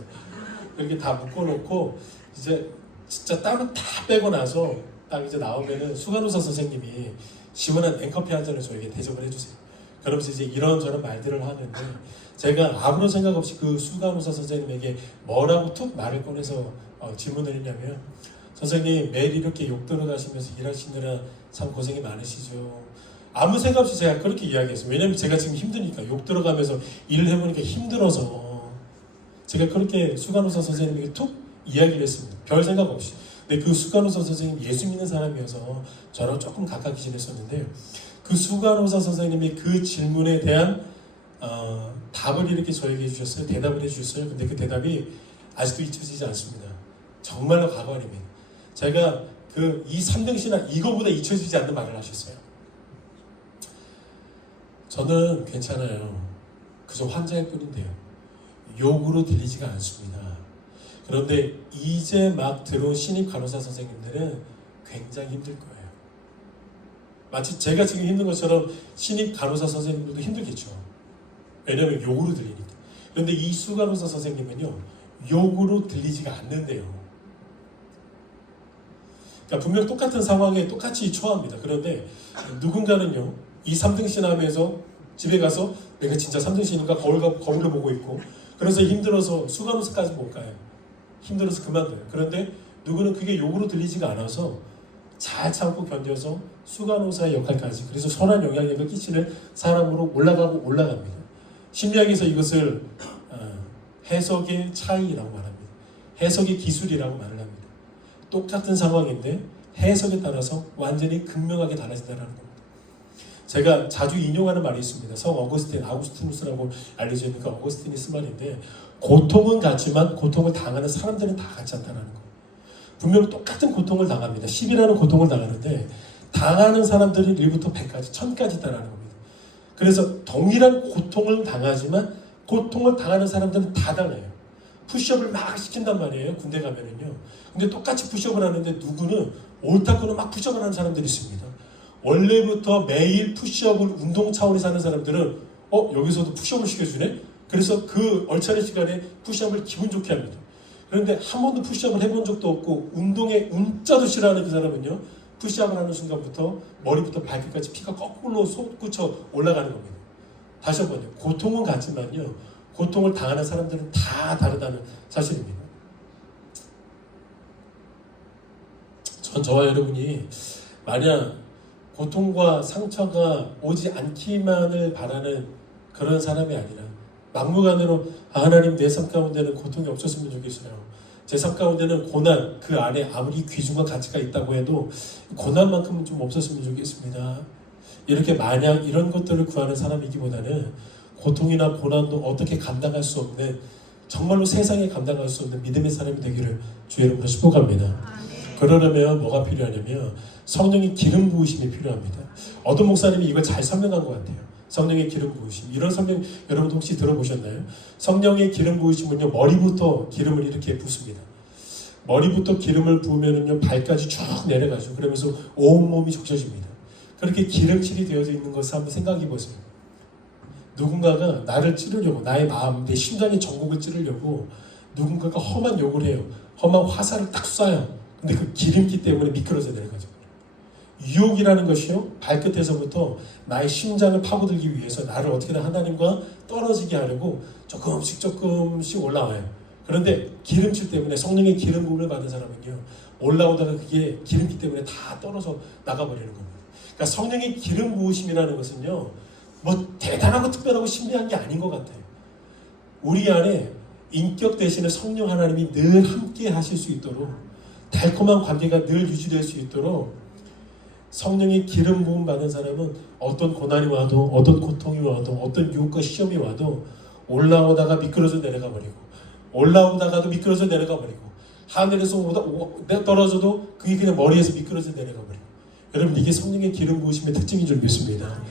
이렇게 다 묶어놓고 이제 진짜 땀을 다 빼고 나서 딱 이제 나오면은 수간호사 선생님이 시원한 냉커피 한 잔을 저에게 대접을 해주세요. 그러면서 이제 이런저런 말들을 하는데 제가 아무런 생각 없이 그 수간호사 선생님에게 뭐라고 툭 말을 꺼내서 질문을 했냐면 선생님 매일 이렇게 욕 들어가시면서 일하시느라 참 고생이 많으시죠. 아무 생각 없이 제가 그렇게 이야기했어요. 왜냐면 제가 지금 힘드니까 욕 들어가면서 일을 해보니까 힘들어서 제가 그렇게 수간호사 선생님에게 툭 이야기를 했습니다. 별 생각 없이. 근데 그 수간호사 선생님 예수 믿는 사람이어서 저랑 조금 가깝게 지냈었는데 그 수간호사 선생님이 그 질문에 대한 답을 이렇게 저에게 해주셨어요. 대답을 해주셨어요. 근데 그 대답이 아직도 잊혀지지 않습니다. 정말로 과거입니다. 제가 이 3등신한 이거보다 잊혀지지 않는 말을 하셨어요. 저는 괜찮아요. 그저 환자일 뿐인데요. 욕으로 들리지가 않습니다. 그런데 이제 막 들어온 신입 간호사 선생님들은 굉장히 힘들 거예요. 마치 제가 지금 힘든 것처럼 신입 간호사 선생님들도 힘들겠죠. 왜냐하면 욕으로 들리니까. 그런데 이 수간호사 선생님은요, 욕으로 들리지가 않는데요. 그러니까 분명 똑같은 상황에 똑같이 처합니다. 그런데 누군가는요, 이 3등신하면서 집에 가서 내가 진짜 3등신인가 거울을 보고 있고, 그래서 힘들어서 수간호사까지 못 가요. 힘들어서 그만둬요. 그런데 누구는 그게 욕으로 들리지가 않아서 잘 참고 견뎌서 수간호사의 역할까지, 그래서 선한 영향력을 끼치는 사람으로 올라가고 올라갑니다. 심리학에서 이것을 해석의 차이라고 말합니다. 해석의 기술이라고 말을 합니다. 똑같은 상황인데 해석에 따라서 완전히 극명하게 달라진다는 겁니다. 제가 자주 인용하는 말이 있습니다. 성 아우구스티누스라고 알려져 있는 그 어거스틴이 쓴 말인데, 고통은 같지만 고통을 당하는 사람들은 다 같지 않다는 거예요. 분명 똑같은 고통을 당합니다. 10이라는 고통을 당하는데 당하는 사람들은 1부터 100까지 1000까지 있다는 겁니다. 그래서 동일한 고통을 당하지만 고통을 당하는 사람들은 다 달라요. 푸시업을 막 시킨단 말이에요. 군대 가면은요. 근데 똑같이 푸시업을 하는데 누구는 옳다고는 막 푸시업을 하는 사람들이 있습니다. 원래부터 매일 푸시업을 운동 차원에서 하는 사람들은 여기서도 푸시업을 시켜주네? 그래서 그 얼차례 시간에 푸시업을 기분 좋게 합니다. 그런데 한 번도 푸시업을 해본 적도 없고 운동에 운자도 싫어하는 그 사람은요, 푸시업을 하는 순간부터 머리부터 발끝까지 피가 거꾸로 솟구쳐 올라가는 겁니다. 다시 한번요. 고통은 같지만요, 고통을 당하는 사람들은 다 다르다는 사실입니다. 저와 여러분이 만약 고통과 상처가 오지 않기만을 바라는 그런 사람이 아니라 막무가내로 하나님 내 삶 가운데는 고통이 없었으면 좋겠어요. 제 삶 가운데는 고난, 그 안에 아무리 귀중한 가치가 있다고 해도 고난만큼은 좀 없었으면 좋겠습니다. 이렇게 만약 이런 것들을 구하는 사람이기보다는 고통이나 고난도 어떻게 감당할 수 없는, 정말로 세상에 감당할 수 없는 믿음의 사람이 되기를 주의 이름으로 축복합니다. 그러려면 뭐가 필요하냐면 성령의 기름 부으심이 필요합니다. 어떤 목사님이 이걸 잘 설명한 것 같아요. 성령의 기름 부으심. 이런 설명 여러분 혹시 들어보셨나요? 성령의 기름 부으심은요, 머리부터 기름을 이렇게 붓습니다. 머리부터 기름을 부으면은요, 발까지 쭉 내려가죠. 그러면서 온몸이 적셔집니다. 그렇게 기름칠이 되어져 있는 것을 한번 생각해 보세요. 누군가가 나를 찌르려고, 나의 마음, 내 심장의 전곡을 찌르려고 누군가가 험한 욕을 해요. 험한 화살을 딱 쏴요. 근데 그 기름기 때문에 미끄러져 내려가죠. 유혹이라는 것이요, 발끝에서부터 나의 심장을 파고들기 위해서 나를 어떻게든 하나님과 떨어지게 하려고 조금씩 올라와요. 그런데 기름칠 때문에, 성령의 기름 부음을 받은 사람은요, 올라오다가 그게 기름기 때문에 다 떨어져 나가버리는 겁니다. 그러니까 성령의 기름 부으심이라는 것은요, 뭐 대단하고 특별하고 신비한 게 아닌 것 같아요. 우리 안에 인격 되시는 성령 하나님이 늘 함께 하실 수 있도록, 달콤한 관계가 늘 유지될 수 있도록 성령의 기름 부음 받은 사람은 어떤 고난이 와도, 어떤 고통이 와도, 어떤 유혹과 시험이 와도 올라오다가 미끄러져 내려가 버리고, 올라오다가도 미끄러져 내려가 버리고, 하늘에서 떨어져도 그게 그냥 머리에서 미끄러져 내려가 버리고. 여러분, 이게 성령의 기름 부으심의 특징인 줄 믿습니다.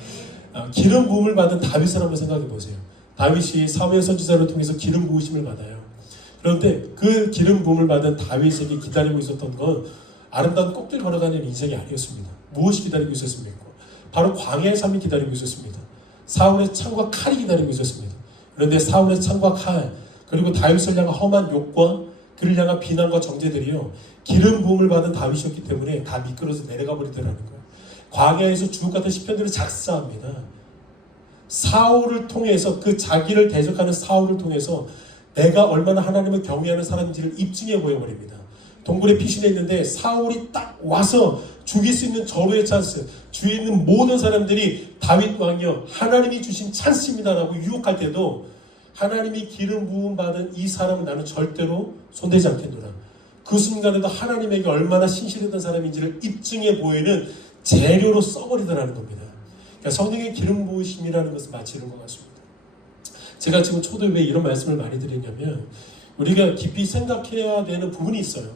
기름 부음을 받은 다윗을 한번 생각해 보세요. 다윗이 사무엘 선지자를 통해서 기름 부으심을 받아요. 그런데 그 기름 부음을 받은 다윗에게 기다리고 있었던 건 아름다운 꽃길 걸어가는 인생이 아니었습니다. 무엇이 기다리고 있었습니까? 바로 광야의 삶이 기다리고 있었습니다. 사울의 창과 칼이 기다리고 있었습니다. 그런데 사울의 창과 칼, 그리고 다윗을 향한 험한 욕과 그를 향한 비난과 정죄들이요, 기름 부음을 받은 다윗이었기 때문에 다 미끄러져 내려가 버리더라는 거예요. 광야에서 주옥 같은 시편들을 작사합니다. 사울을 통해서, 그 자기를 대적하는 사울을 통해서 내가 얼마나 하나님을 경외하는 사람인지를 입증해 보여버립니다. 동굴에 피신해 있는데 사울이 딱 와서 죽일 수 있는 절호의 찬스, 주위에 있는 모든 사람들이 다윗 왕이여 하나님이 주신 찬스입니다라고 유혹할 때도 하나님이 기름 부음 받은 이 사람을 나는 절대로 손대지 않겠노라. 그 순간에도 하나님에게 얼마나 신실했던 사람인지를 입증해 보이는 재료로 써버리더라는 겁니다. 그러니까 성령의 기름 부으심이라는 것은 마치 이런 것 같습니다. 제가 지금 초도에 왜 이런 말씀을 많이 드리냐면, 우리가 깊이 생각해야 되는 부분이 있어요.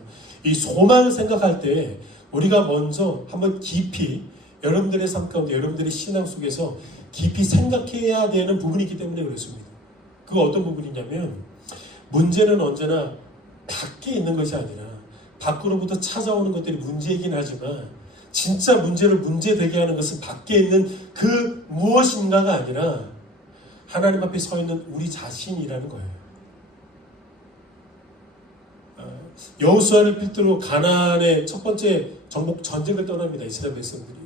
이 소망을 생각할 때 우리가 먼저 한번 깊이 여러분들의 삶 가운데, 여러분들의 신앙 속에서 깊이 생각해야 되는 부분이 있기 때문에 그렇습니다. 그 어떤 부분이냐면, 문제는 언제나 밖에 있는 것이 아니라 밖으로부터 찾아오는 것들이 문제이긴 하지만, 진짜 문제를 문제되게 하는 것은 밖에 있는 그 무엇인가가 아니라 하나님 앞에 서 있는 우리 자신이라는 거예요. 여호수아를 필두로 가나안의 첫 번째 정복 전쟁을 떠납니다. 이스라엘 백성들이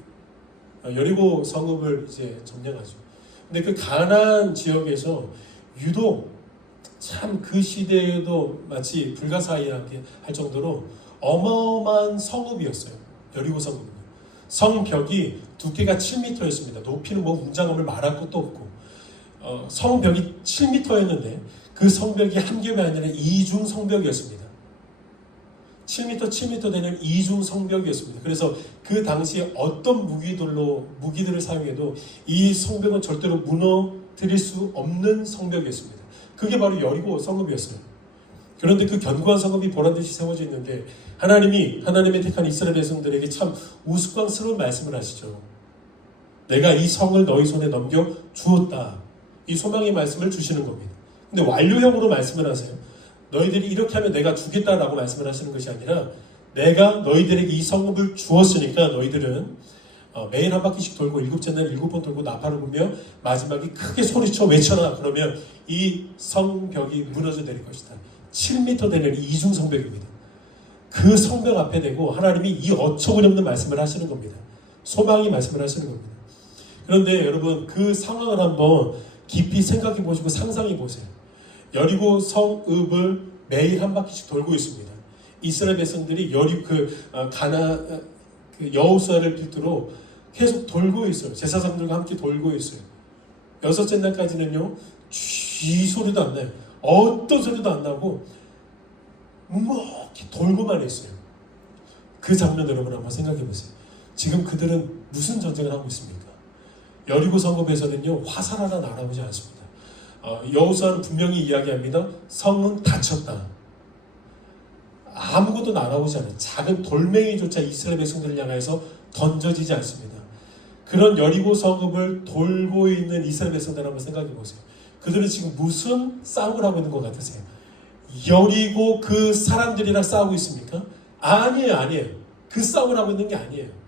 여리고 성읍을 이제 점령하죠. 근데 그 가나안 지역에서 유독 참 그 시대에도 마치 불가사의하게 할 정도로 어마어마한 성읍이었어요. 여리고 성읍. 성벽이 두께가 7m였습니다. 높이는 뭐 웅장함을 말할 것도 없고 성벽이 7m였는데 그 성벽이 한 겹이 아니라 이중 성벽이었습니다. 7m 되는 이중 성벽이었습니다. 그래서 그 당시에 어떤 무기들을 사용해도 이 성벽은 절대로 무너뜨릴 수 없는 성벽이었습니다. 그게 바로 여리고 성읍이었어요. 그런데 그 견고한 성읍이 보란듯이 세워져 있는데 하나님의 택한 이스라엘 백성들에게 참 우스꽝스러운 말씀을 하시죠. 내가 이 성을 너희 손에 넘겨 주었다. 이 소망의 말씀을 주시는 겁니다. 근데 완료형으로 말씀을 하세요. 너희들이 이렇게 하면 내가 주겠다라고 말씀을 하시는 것이 아니라 내가 너희들에게 이 성읍을 주었으니까 너희들은 매일 한 바퀴씩 돌고 7째 날 7번 돌고 나팔을 불며 마지막에 크게 소리쳐 외쳐라. 그러면 이 성벽이 무너져 내릴 것이다. 7m 되는 이중 성벽입니다. 그 성벽 앞에 대고 하나님이 이 어처구니없는 말씀을 하시는 겁니다. 소망이 말씀을 하시는 겁니다. 그런데 여러분 그 상황을 한번 깊이 생각해 보시고 상상해 보세요. 여리고 성읍을 매일 한 바퀴씩 돌고 있습니다. 이스라엘 백성들이 여호수아를 필두로 계속 돌고 있어요. 제사장들과 함께 돌고 있어요. 6째 날까지는요, 쥐 소리도 안 나요. 어떤 소리도 안 나고 묵묵히 돌고만 했어요. 그 장면 여러분 한번 생각해 보세요. 지금 그들은 무슨 전쟁을 하고 있습니까? 여리고 성읍에서는요, 화살 하나 날아오지 않습니다. 여호수아는 분명히 이야기합니다. 성은 닫혔다. 아무것도 날아오지 않아요. 작은 돌멩이조차 이스라엘 백성들을 향해서 던져지지 않습니다. 그런 여리고 성읍을 돌고 있는 이스라엘 백성들 한번 생각해 보세요. 그들은 지금 무슨 싸움을 하고 있는 것 같으세요? 여리고 그 사람들이랑 싸우고 있습니까? 아니에요. 그 싸움을 하고 있는 게 아니에요.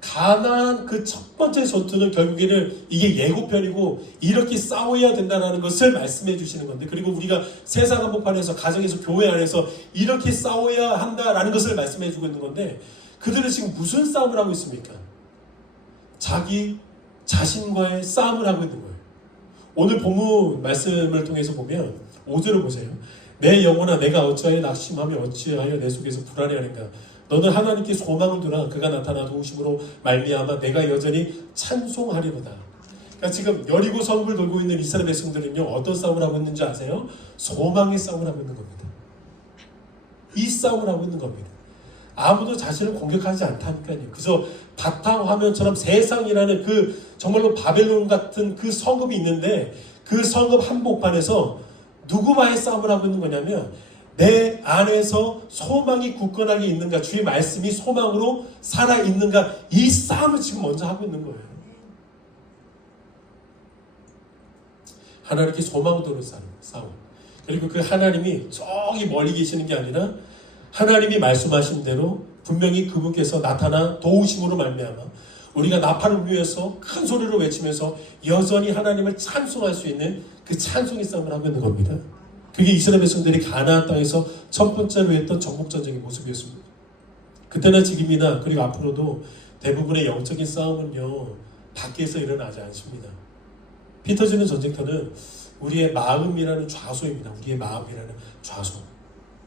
가나안 그 첫 번째 전투는 결국에는 이게 예고편이고 이렇게 싸워야 된다는 것을 말씀해 주시는 건데, 그리고 우리가 세상 한복판에서 가정에서 교회 안에서 이렇게 싸워야 한다라는 것을 말씀해 주고 있는 건데, 그들은 지금 무슨 싸움을 하고 있습니까? 자기 자신과의 싸움을 하고 있는 거예요. 오늘 본문 말씀을 통해서 보면 5절을 보세요. 내 영혼아 내가 어찌하여 낙심하며 어찌하여 내 속에서 불안해하는가. 너는 하나님께 소망을 두라. 그가 나타나 도우심으로 말미암아 내가 여전히 찬송하리로다. 그러니까 지금 여리고 성읍을 돌고 있는 이스라엘 백성들은요, 어떤 싸움을 하고 있는지 아세요? 소망의 싸움을 하고 있는 겁니다. 이 싸움을 하고 있는 겁니다. 아무도 자신을 공격하지 않다니까요. 그저 바탕화면처럼 세상이라는 그 정말로 바벨론 같은 그 성읍이 있는데, 그 성읍 한복판에서 누구와의 싸움을 하고 있는 거냐면, 내 안에서 소망이 굳건하게 있는가, 주의 말씀이 소망으로 살아있는가, 이 싸움을 지금 먼저 하고 있는 거예요. 하나님께 소망을 두는 싸움. 그리고 그 하나님이 저기 멀리 계시는 게 아니라 하나님이 말씀하신 대로 분명히 그분께서 나타나 도우심으로 말미암아 우리가 나팔을 불면서 큰 소리로 외치면서 여전히 하나님을 찬송할 수 있는 그 찬송의 싸움을 하고 있는 겁니다. 그게 이스라엘 백성들이 가나안 땅에서 첫 번째로 했던 정복전쟁의 모습이었습니다. 그때나 지금이나 그리고 앞으로도 대부분의 영적인 싸움은요, 밖에서 일어나지 않습니다. 피터지는 전쟁터는 우리의 마음이라는 좌소입니다. 우리의 마음이라는 좌소.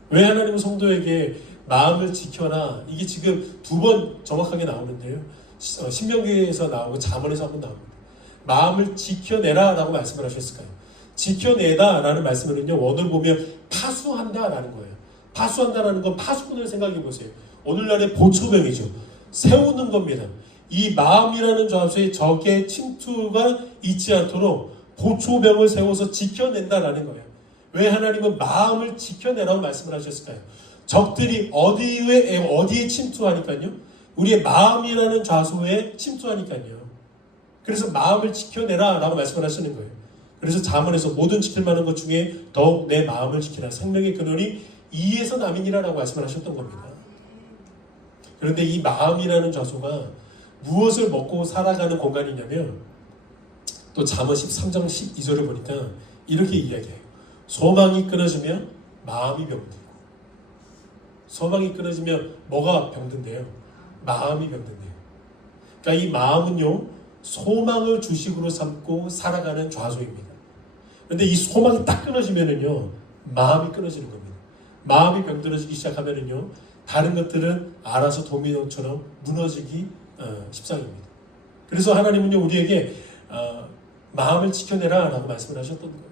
왜 하나님은 성도에게 마음을 지켜라, 이게 지금 2번 정확하게 나오는데요, 신명기에서 나오고 잠언에서 한번 나옵니다. 마음을 지켜내라 라고 말씀을 하셨을까요? 지켜내다 라는 말씀은요, 원어를 보면 파수한다 라는 거예요. 파수한다라는 건 파수꾼을 생각해 보세요. 오늘날의 보초병이죠. 세우는 겁니다. 이 마음이라는 좌소에 적의 침투가 있지 않도록 보초병을 세워서 지켜낸다라는 거예요. 왜 하나님은 마음을 지켜내라고 말씀을 하셨을까요? 적들이 어디에 침투하니까요? 우리의 마음이라는 좌소에 침투하니까요. 그래서 마음을 지켜내라 라고 말씀을 하시는 거예요. 그래서 잠언에서 모든 지킬 만한 것 중에 더욱 내 마음을 지키라. 생명의 근원이 이에서 남이니라 라고 말씀을 하셨던 겁니다. 그런데 이 마음이라는 좌소가 무엇을 먹고 살아가는 공간이냐면 또 잠언 13장 12절을 보니까 이렇게 이야기해요. 소망이 끊어지면 마음이 병들고, 소망이 끊어지면 뭐가 병든대요? 마음이 병든대요. 그러니까 이 마음은요, 소망을 주식으로 삼고 살아가는 좌소입니다. 그런데 이 소망이 딱 끊어지면은요, 마음이 끊어지는 겁니다. 마음이 병들어지기 시작하면은요, 다른 것들은 알아서 도미노처럼 무너지기 십상입니다. 그래서 하나님은요, 우리에게 마음을 지켜내라 라고 말씀을 하셨던 거예요.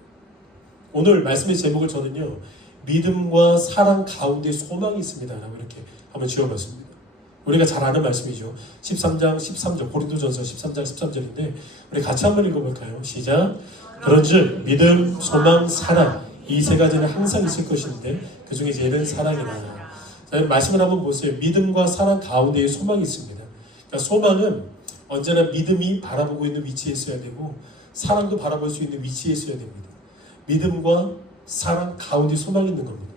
오늘 말씀의 제목을 저는요, 믿음과 사랑 가운데 소망이 있습니다 라고 이렇게 한번 지어봤습니다. 우리가 잘 아는 말씀이죠. 13장 13절, 고린도전서 13장 13절인데 우리 같이 한번 읽어볼까요? 시작. 그런즉 믿음, 소망, 사랑 이 세 가지는 항상 있을 것인데 그 중에 제일은 사랑이라. 자, 말씀을 한번 보세요. 믿음과 사랑 가운데에 소망이 있습니다. 그러니까 소망은 언제나 믿음이 바라보고 있는 위치에 있어야 되고 사랑도 바라볼 수 있는 위치에 있어야 됩니다. 믿음과 사랑 가운데 소망이 있는 겁니다.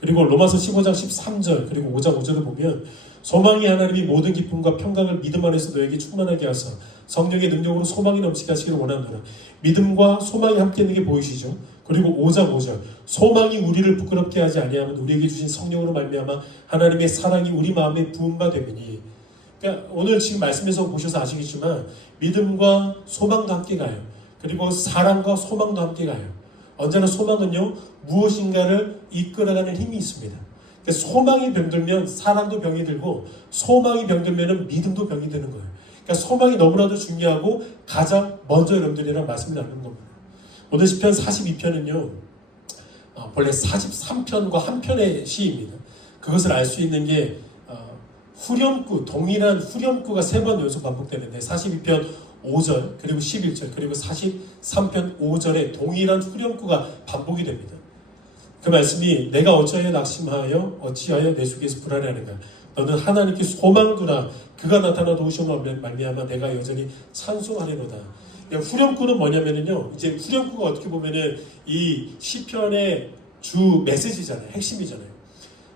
그리고 로마서 15장 13절 그리고 5장 5절을 보면 소망이 하나님이 모든 기쁨과 평강을 믿음 안에서 너에게 충만하게 하사 성령의 능력으로 소망이 넘치게 하시기를 원하노라. 믿음과 소망이 함께 있는 게 보이시죠? 그리고 5장 5절 소망이 우리를 부끄럽게 하지 아니하면 우리에게 주신 성령으로 말미암아 하나님의 사랑이 우리 마음에 부은 바 되느니. 그러니까 오늘 지금 말씀에서 보셔서 아시겠지만 믿음과 소망도 함께 가요. 그리고 사랑과 소망도 함께 가요. 언제나 소망은요, 무엇인가를 이끌어가는 힘이 있습니다. 그러니까 소망이 병들면 사랑도 병이 들고 소망이 병들면 믿음도 병이 드는 거예요. 그러니까 소망이 너무나도 중요하고 가장 먼저 여러분들이랑 말씀을 나누는 겁니다. 오늘 시편 42편은요, 본래 43편과 한 편의 시입니다. 그것을 알 수 있는 게 후렴구, 동일한 후렴구가 3번 연속 반복되는데 42편 5절 그리고 11절 그리고 43편 5절에 동일한 후렴구가 반복이 됩니다. 그 말씀이 내가 어찌하여 낙심하여 어찌하여 내 속에서 불안해하는가. 너는 하나님께 소망을 두라. 그가 나타나 도우심으로 말미암아 내가 여전히 찬송하리로다. 후렴구는 뭐냐면요, 이제 후렴구가 어떻게 보면은 이 시편의 주 메시지잖아요. 핵심이잖아요.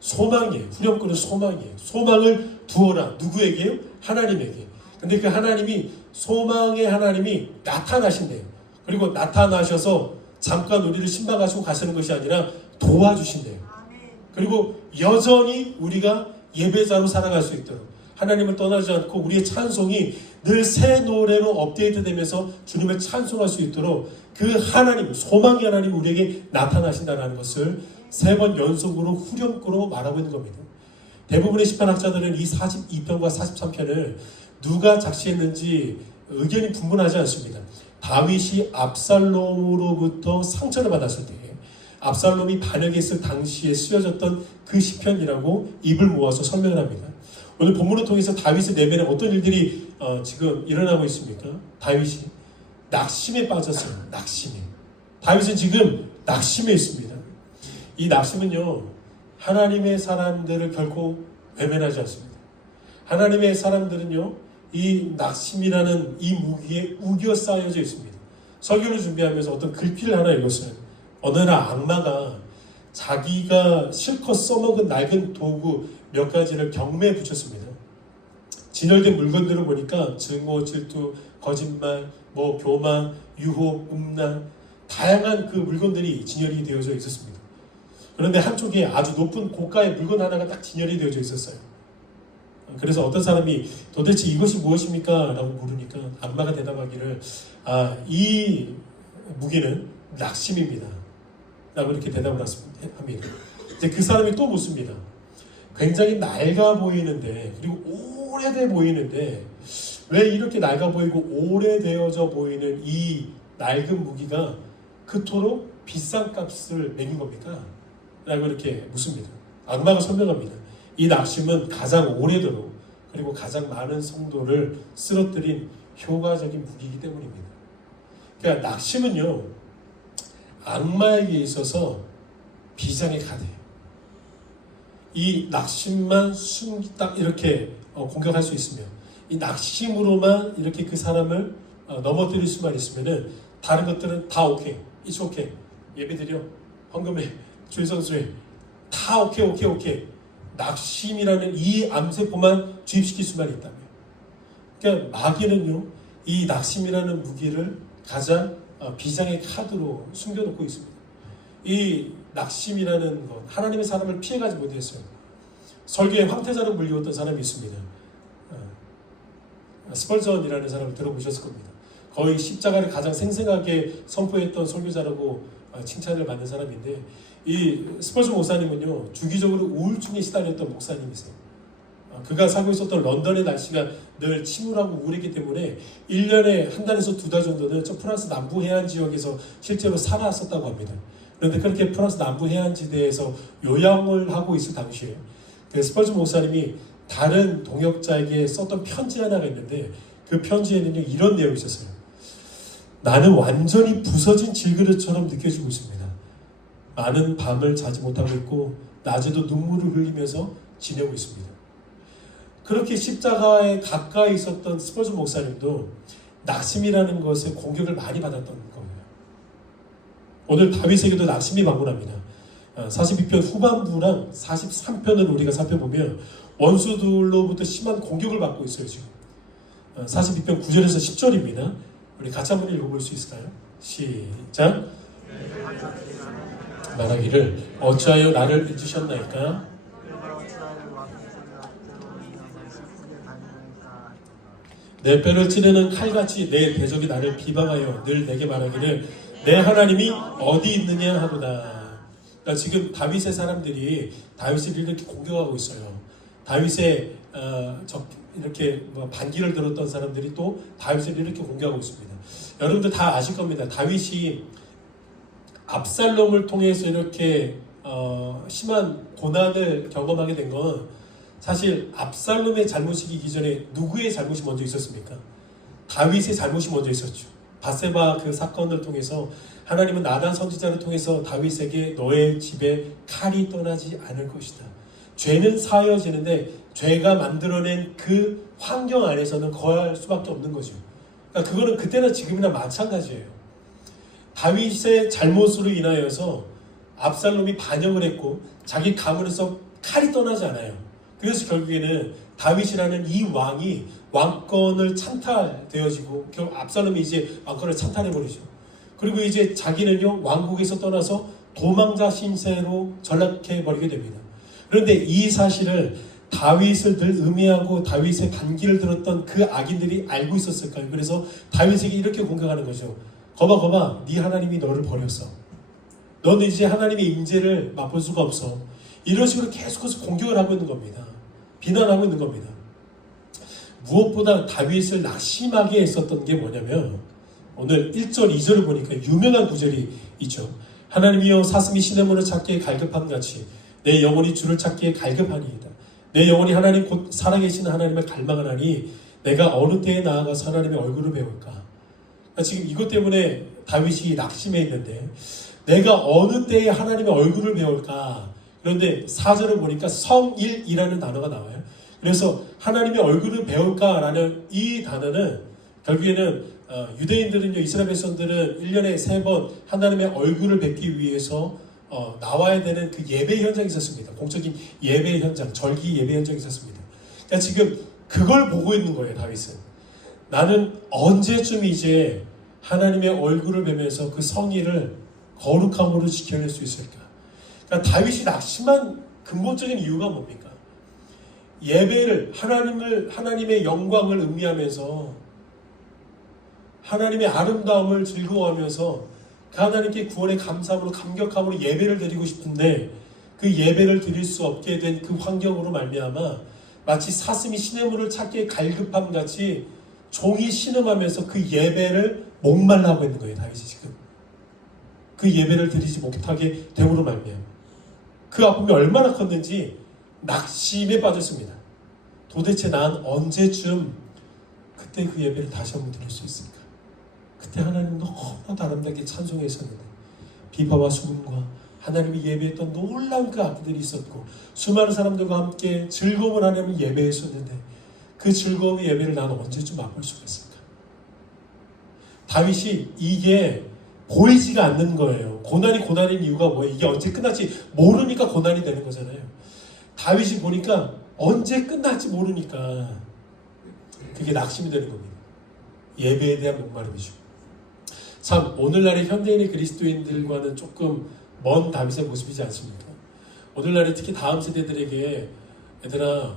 소망이에요. 후렴구는 소망이에요. 소망을 두어라. 누구에게요? 하나님에게. 근데 그 하나님이 소망의 하나님이 나타나신대요. 그리고 나타나셔서 잠깐 우리를 신방하시고 가시는 것이 아니라 도와주신대요. 그리고 여전히 우리가 예배자로 살아갈 수 있도록 하나님을 떠나지 않고 우리의 찬송이 늘 새 노래로 업데이트되면서 주님을 찬송할 수 있도록 그 하나님, 소망의 하나님이 우리에게 나타나신다는 것을 3번 연속으로 후렴구로 말하고 있는 겁니다. 대부분의 시편학자들은 이 42편과 43편을 누가 작시했는지 의견이 분분하지 않습니다. 다윗이 압살롬으로부터 상처를 받았을 때 압살롬이 반역했을 당시에 쓰여졌던 그 시편이라고 입을 모아서 설명을 합니다. 오늘 본문을 통해서 다윗의 내면에 어떤 일들이 지금 일어나고 있습니까? 다윗이 낙심에 빠졌어요. 낙심에. 다윗은 지금 낙심에 있습니다. 이 낙심은요, 하나님의 사람들을 결코 외면하지 않습니다. 하나님의 사람들은요, 이 낙심이라는 이 무기에 우겨 쌓여져 있습니다. 설교를 준비하면서 어떤 글귀를 하나 읽었어요. 어느 날 악마가 자기가 실컷 써먹은 낡은 도구 몇 가지를 경매에 붙였습니다. 진열된 물건들을 보니까 증오, 질투, 거짓말, 교만, 유혹, 음란, 다양한 그 물건들이 진열이 되어져 있었습니다. 그런데 한쪽에 아주 높은 고가의 물건 하나가 딱 진열이 되어져 있었어요. 그래서 어떤 사람이 도대체 이것이 무엇입니까? 라고 물으니까 악마가 대답하기를 이 무기는 낙심입니다. 라고 이렇게 대답을 합니다. 이제 그 사람이 또 묻습니다. 굉장히 낡아 보이는데 그리고 오래돼 보이는데 왜 이렇게 낡아 보이고 오래되어져 보이는 이 낡은 무기가 그토록 비싼 값을 매긴 겁니까? 라고 이렇게 묻습니다. 악마가 설명합니다. 이 낙심은 가장 오래도록 그리고 가장 많은 성도를 쓰러뜨린 효과적인 무기이기 때문입니다. 그러니까 낙심은요, 악마에게 있어서 비장의 카드예요. 이 낙심만 딱 이렇게 공격할 수 있으면, 이 낙심으로만 이렇게 그 사람을 넘어뜨릴 수만 있으면은 다른 것들은 다 오케이, it's okay, 예배드려, 헌금해, 주일성수해, 다 오케이. 낙심이라는 이 암세포만 주입시킬 수만 있다면, 그러니까 마귀는요, 이 낙심이라는 무기를 가장 비장의 카드로 숨겨놓고 있습니다. 이 낙심이라는 것, 하나님의 사람을 피해가지 못했어요. 설교에 황태자로 불리웠던 사람이 있습니다. 스펄전이라는 사람을 들어보셨을 겁니다. 거의 십자가를 가장 생생하게 선포했던 설교자라고 칭찬을 받는 사람인데, 이 스펄전 목사님은요, 주기적으로 우울증에 시달렸던 목사님이세요. 그가 살고 있었던 런던의 날씨가 늘 침울하고 우울했기 때문에 1년에 한 달에서 2달 정도는 저 프랑스 남부 해안 지역에서 실제로 살아왔었다고 합니다. 그런데 그렇게 프랑스 남부 해안지대에서 요양을 하고 있을 당시에 그 스펄전 목사님이 다른 동역자에게 썼던 편지 하나가 있는데, 그 편지에는요 이런 내용이 있었어요. 나는 완전히 부서진 질그릇처럼 느껴지고 있습니다. 많은 밤을 자지 못하고 있고 낮에도 눈물을 흘리면서 지내고 있습니다. 그렇게 십자가에 가까이 있었던 스펄전 목사님도 낙심이라는 것에 공격을 많이 받았던 거예요. 오늘 다윗에게도 낙심이 방문합니다. 42편 후반부랑 43편을 우리가 살펴보면 원수들로부터 심한 공격을 받고 있어요. 지금 42편 9절에서 10절입니다. 우리 같이 한번 읽어볼 수 있을까요? 시작. 말하기를 어찌하여 나를 잊으셨나이까? 내 뼈를 찌르는 칼같이 내 대적이 나를 비방하여 늘 내게 말하기를 내 하나님이 어디 있느냐 하도다. 그러니까 지금 다윗의 사람들이 다윗을 이렇게 공격하고 있어요. 다윗의 이렇게 반기를 들었던 사람들이 또 다윗을 이렇게 공격하고 있습니다. 여러분들 다 아실 겁니다. 다윗이 압살롬을 통해서 이렇게 심한 고난을 경험하게 된 건 사실 압살롬의 잘못이기 전에 누구의 잘못이 먼저 있었습니까? 다윗의 잘못이 먼저 있었죠. 바세바 그 사건을 통해서 하나님은 나단 선지자를 통해서 다윗에게 너의 집에 칼이 떠나지 않을 것이다. 죄는 사여지는데 죄가 만들어낸 그 환경 안에서는 거할 수밖에 없는 거죠. 그러니까 그거는 그때나 지금이나 마찬가지예요. 다윗의 잘못으로 인하여서 압살롬이 반역을 했고 자기 가문에서 칼이 떠나지 않아요. 그래서 결국에는 다윗이라는 이 왕이 왕권을 찬탈되어지고 결국 압살롬이 이제 왕권을 찬탈해버리죠. 그리고 이제 자기는요 왕국에서 떠나서 도망자 신세로 전락해버리게 됩니다. 그런데 이 사실을 다윗을 늘 음해하고 다윗의 반기를 들었던 그 악인들이 알고 있었을까요? 그래서 다윗에게 이렇게 공격하는 거죠. 거봐 네 하나님이 너를 버렸어. 너는 이제 하나님의 임재를 맛볼 수가 없어. 이런 식으로 계속해서 공격을 하고 있는 겁니다. 비난하고 있는 겁니다. 무엇보다 다윗을 낙심하게 했었던 게 뭐냐면 오늘 1절 2절을 보니까 유명한 구절이 있죠. 하나님이여 사슴이 시냇물을 찾기에 갈급함 같이 내 영혼이 주를 찾기에 갈급하니이다. 내 영혼이 하나님 곧 살아계신 하나님을 갈망하나니 내가 어느 때에 나아가서 하나님의 얼굴을 배울까. 그러니까 지금 이것 때문에 다윗이 낙심해 있는데 내가 어느 때에 하나님의 얼굴을 배울까. 그런데 4절을 보니까 성일이라는 단어가 나와요. 그래서 하나님의 얼굴을 배울까라는 이 단어는 결국에는 유대인들은요, 이스라엘 백성들은 1년에 3번 하나님의 얼굴을 뵙기 위해서 나와야 되는 그 예배 현장이 있었습니다. 공적인 예배 현장, 절기 예배 현장이 있었습니다. 그러니까 지금 그걸 보고 있는 거예요, 다윗은. 나는 언제쯤 이제 하나님의 얼굴을 뵈면서 그 성의를 거룩함으로 지켜낼 수 있을까? 그러니까 다윗이 낙심한 근본적인 이유가 뭡니까? 예배를 하나님의 영광을 음미하면서 하나님의 아름다움을 즐거워하면서 그 하나님께 구원의 감사함으로 감격함으로 예배를 드리고 싶은데 그 예배를 드릴 수 없게 된 그 환경으로 말미암아 마치 사슴이 시냇물을 찾기에 갈급함 같이 종이 신음하면서 그 예배를 목말라 하고 있는 거예요. 다윗이 지금 그 예배를 드리지 못하게 됨으로 말미암아 그 아픔이 얼마나 컸는지 낙심에 빠졌습니다. 도대체 난 언제쯤 그때 그 예배를 다시 한번 드릴 수 있을까? 그때 하나님 너무나도 아름답게 찬송했었는데 비파와 수금과 하나님이 예배했던 놀라운 그 악기들이 있었고 수많은 사람들과 함께 즐거움을 하나님을 예배했었는데 그 즐거움의 예배를 나는 언제쯤 맛볼 수가 있을까? 다윗이 이게 보이지가 않는 거예요. 고난인 이유가 뭐예요? 이게 언제 끝날지 모르니까 고난이 되는 거잖아요. 다윗이 보니까 언제 끝날지 모르니까 그게 낙심이 되는 겁니다. 예배에 대한 목마름이죠. 참 오늘날의 현대인의 그리스도인들과는 조금 먼 다윗의 모습이지 않습니까? 오늘날에 특히 다음 세대들에게 얘들아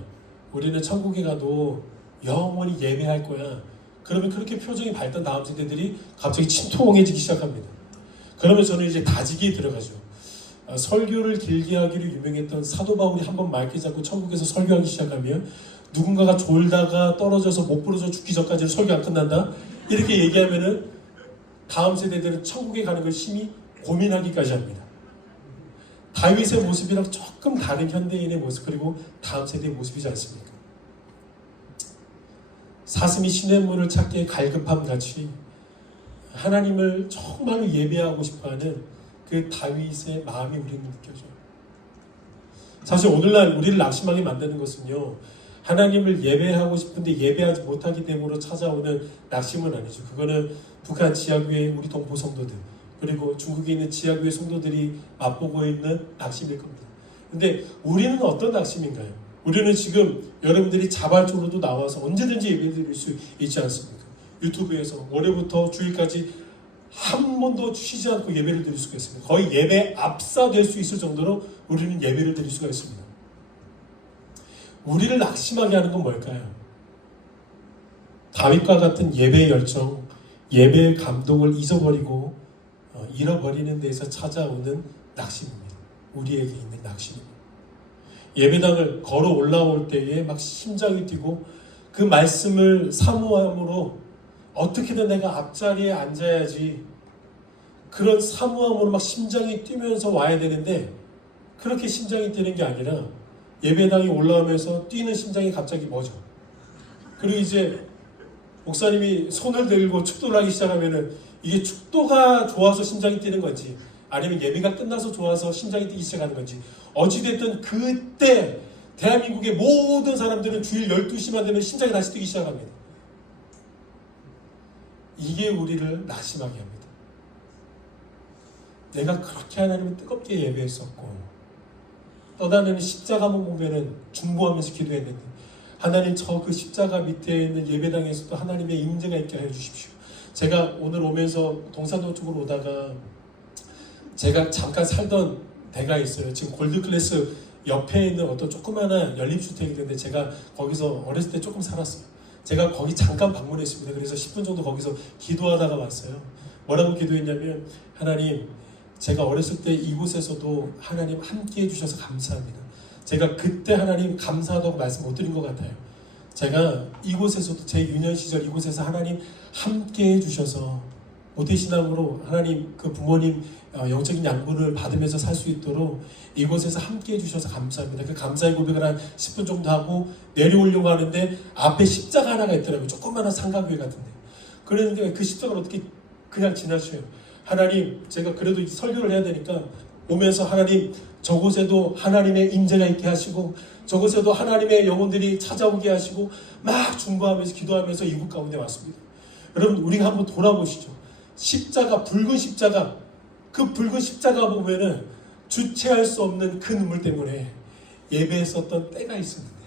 우리는 천국에 가도 영원히 예배할 거야. 그러면 그렇게 표정이 밝던 다음 세대들이 갑자기 침통해지기 시작합니다. 그러면 저는 이제 다지기에 들어가죠. 설교를 길게 하기로 유명했던 사도 바울이 한번 말기 잡고 천국에서 설교하기 시작하면 누군가가 졸다가 떨어져서 못 부러져 죽기 전까지는 설교 안 끝난다? 이렇게 얘기하면은 다음 세대들은 천국에 가는 걸 심히 고민하기까지 합니다. 다윗의 모습이랑 조금 다른 현대인의 모습 그리고 다음 세대의 모습이지 않습니까? 사슴이 시냇물을 찾기에 갈급함 같이 하나님을 정말로 예배하고 싶어하는 그 다윗의 마음이 우리는 느껴져요. 사실 오늘날 우리를 낙심하게 만드는 것은요, 하나님을 예배하고 싶은데 예배하지 못하기 때문에 찾아오는 낙심은 아니죠. 그거는 북한 지하교회 우리 동포 성도들 그리고 중국에 있는 지하교회 성도들이 맛보고 있는 낙심일 겁니다. 근데 우리는 어떤 낙심인가요? 우리는 지금 여러분들이 자발적으로도 나와서 언제든지 예배드릴 수 있지 않습니까? 유튜브에서 월요일부터 주일까지 한 번도 쉬지 않고 예배를 드릴 수가 있습니다. 거의 예배 압사될 수 있을 정도로 우리는 예배를 드릴 수가 있습니다. 우리를 낙심하게 하는 건 뭘까요? 다윗과 같은 예배의 열정, 예배의 감동을 잊어버리고 잃어버리는 데에서 찾아오는 낙심입니다. 우리에게 있는 낙심입니다. 예배당을 걸어 올라올 때에 막 심장이 뛰고 그 말씀을 사모함으로 어떻게든 내가 앞자리에 앉아야지 그런 사모함으로 막 심장이 뛰면서 와야 되는데 그렇게 심장이 뛰는 게 아니라 예배당이 올라오면서 뛰는 심장이 갑자기 멎어. 그리고 이제 목사님이 손을 들고 축도를 하기 시작하면은 이게 축도가 좋아서 심장이 뛰는 건지 아니면 예배가 끝나서 좋아서 심장이 뛰기 시작하는 건지 어찌됐든 그때 대한민국의 모든 사람들은 주일 12시만 되면 심장이 다시 뛰기 시작합니다. 이게 우리를 낙심하게 합니다. 내가 그렇게 하나님을 뜨겁게 예배했었고 떠나는 십자가만 보면은 중보하면서 기도했는데 하나님 저 그 십자가 밑에 있는 예배당에서도 하나님의 임재가 있게 해 주십시오. 제가 오늘 오면서 동산동 쪽으로 오다가 제가 잠깐 살던 데가 있어요. 지금 골드클래스 옆에 있는 어떤 조그마한 연립주택이 있는데 제가 거기서 어렸을 때 조금 살았어요. 제가 거기 잠깐 방문했습니다. 그래서 10분 정도 거기서 기도하다가 왔어요. 뭐라고 기도했냐면 하나님 제가 어렸을 때 이곳에서도 하나님 함께 해주셔서 감사합니다. 제가 그때 하나님 감사하다고 말씀 못 드린 것 같아요. 제가 이곳에서도 제 유년 시절 이곳에서 하나님 함께 해주셔서 모태신앙으로 하나님 그 부모님 영적인 양분을 받으면서 살 수 있도록 이곳에서 함께 해주셔서 감사합니다. 그 감사의 고백을 한 10분 정도 하고 내려오려고 하는데 앞에 십자가 하나가 있더라고요. 조그마한 상가교회 같은데. 그랬는데 그 십자가를 어떻게 그냥 지나쳐요. 하나님 제가 그래도 설교를 해야 되니까 오면서 하나님 저곳에도 하나님의 임재가 있게 하시고 저곳에도 하나님의 영혼들이 찾아오게 하시고 막 중보하면서 기도하면서 이곳 가운데 왔습니다. 여러분 우리가 한번 돌아보시죠. 십자가 붉은 십자가 그 붉은 십자가 보면은 주체할 수 없는 그 눈물 때문에 예배했었던 때가 있었는데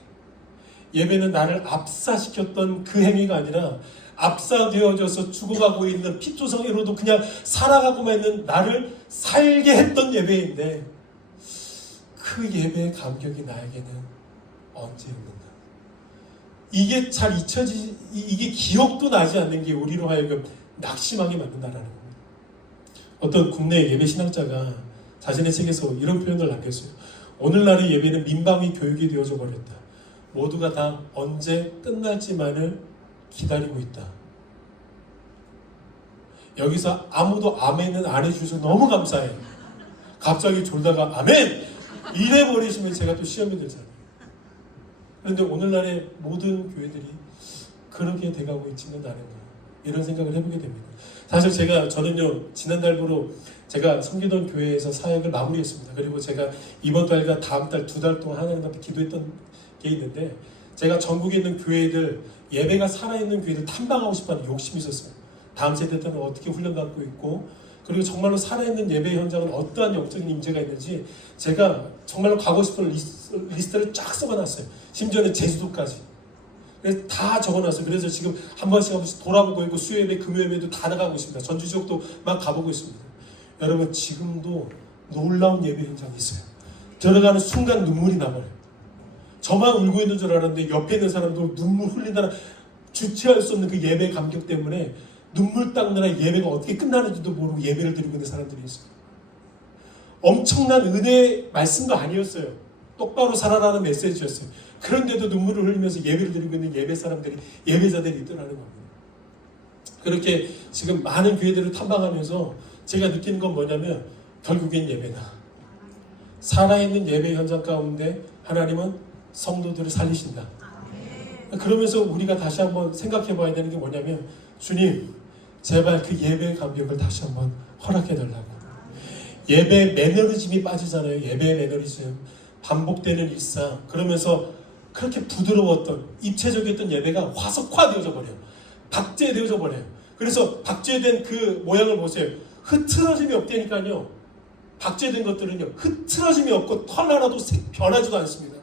예배는 나를 압사시켰던 그 행위가 아니라 압사되어져서 죽어가고 있는 피투성이로도 그냥 살아가고만 있는 나를 살게 했던 예배인데 그 예배의 감격이 나에게는 언제였는가? 이게 잘 이게 기억도 나지 않는 게 우리로 하여금 낙심하게 만든다라는 겁니다. 어떤 국내 예배 신학자가 자신의 책에서 이런 표현을 남겼어요. 오늘날의 예배는 민방위 교육이 되어져 버렸다. 모두가 다 언제 끝날지만을 기다리고 있다. 여기서 아무도 아멘은 안 해주셔서 너무 감사해요. 갑자기 졸다가 아멘! 이래버리시면 제가 또 시험이 되잖아요. 그런데 오늘날의 모든 교회들이 그렇게 돼가고 있지는 않은가 이런 생각을 해보게 됩니다. 사실 저는요 지난달부로 제가 섬기던 교회에서 사역을 마무리했습니다. 그리고 제가 이번 달과 다음 달 2달 동안 하나님 앞에 기도했던 게 있는데 제가 전국에 있는 교회들 예배가 살아있는 교회들 탐방하고 싶다는 욕심이 있었어요. 다음 세대 때는 어떻게 훈련받고 있고 그리고 정말로 살아있는 예배 현장은 어떠한 영적인 임재가 있는지 제가 정말로 가고 싶은 리스트를 쫙 써놔놨어요. 심지어는 제주도까지. 그래서 다 적어놨어요. 그래서 지금 한 번씩 돌아보고 있고 수요예배, 금요예배도 다 나가고 있습니다. 전주 지역도 막 가보고 있습니다. 여러분 지금도 놀라운 예배 현장이 있어요. 들어가는 순간 눈물이 나버려요. 저만 울고 있는 줄 알았는데 옆에 있는 사람도 눈물 흘린다는 주체할 수 없는 그 예배 감격 때문에 눈물 닦느라 예배가 어떻게 끝나는지도 모르고 예배를 드리고 있는 사람들이 있어요. 엄청난 은혜의 말씀도 아니었어요. 똑바로 살아라는 메시지였어요. 그런데도 눈물을 흘리면서 예배를 드리고 있는 예배자들이 있더라는 겁니다. 그렇게 지금 많은 교회들을 탐방하면서 제가 느끼는 건 뭐냐면 결국엔 예배다. 살아있는 예배 현장 가운데 하나님은 성도들을 살리신다. 그러면서 우리가 다시 한번 생각해 봐야 되는 게 뭐냐면 주님 제발 그 예배의 감격을 다시 한번 허락해 달라고. 예배 매너리즘이 빠지잖아요. 예배 매너리즘, 반복되는 일상. 그러면서 그렇게 부드러웠던 입체적이었던 예배가 화석화되어져 버려요. 박제되어져 버려요. 그래서 박제된 그 모양을 보세요. 흐트러짐이 없다니까요. 박제된 것들은요 흐트러짐이 없고 털 하나도 변하지도 않습니다.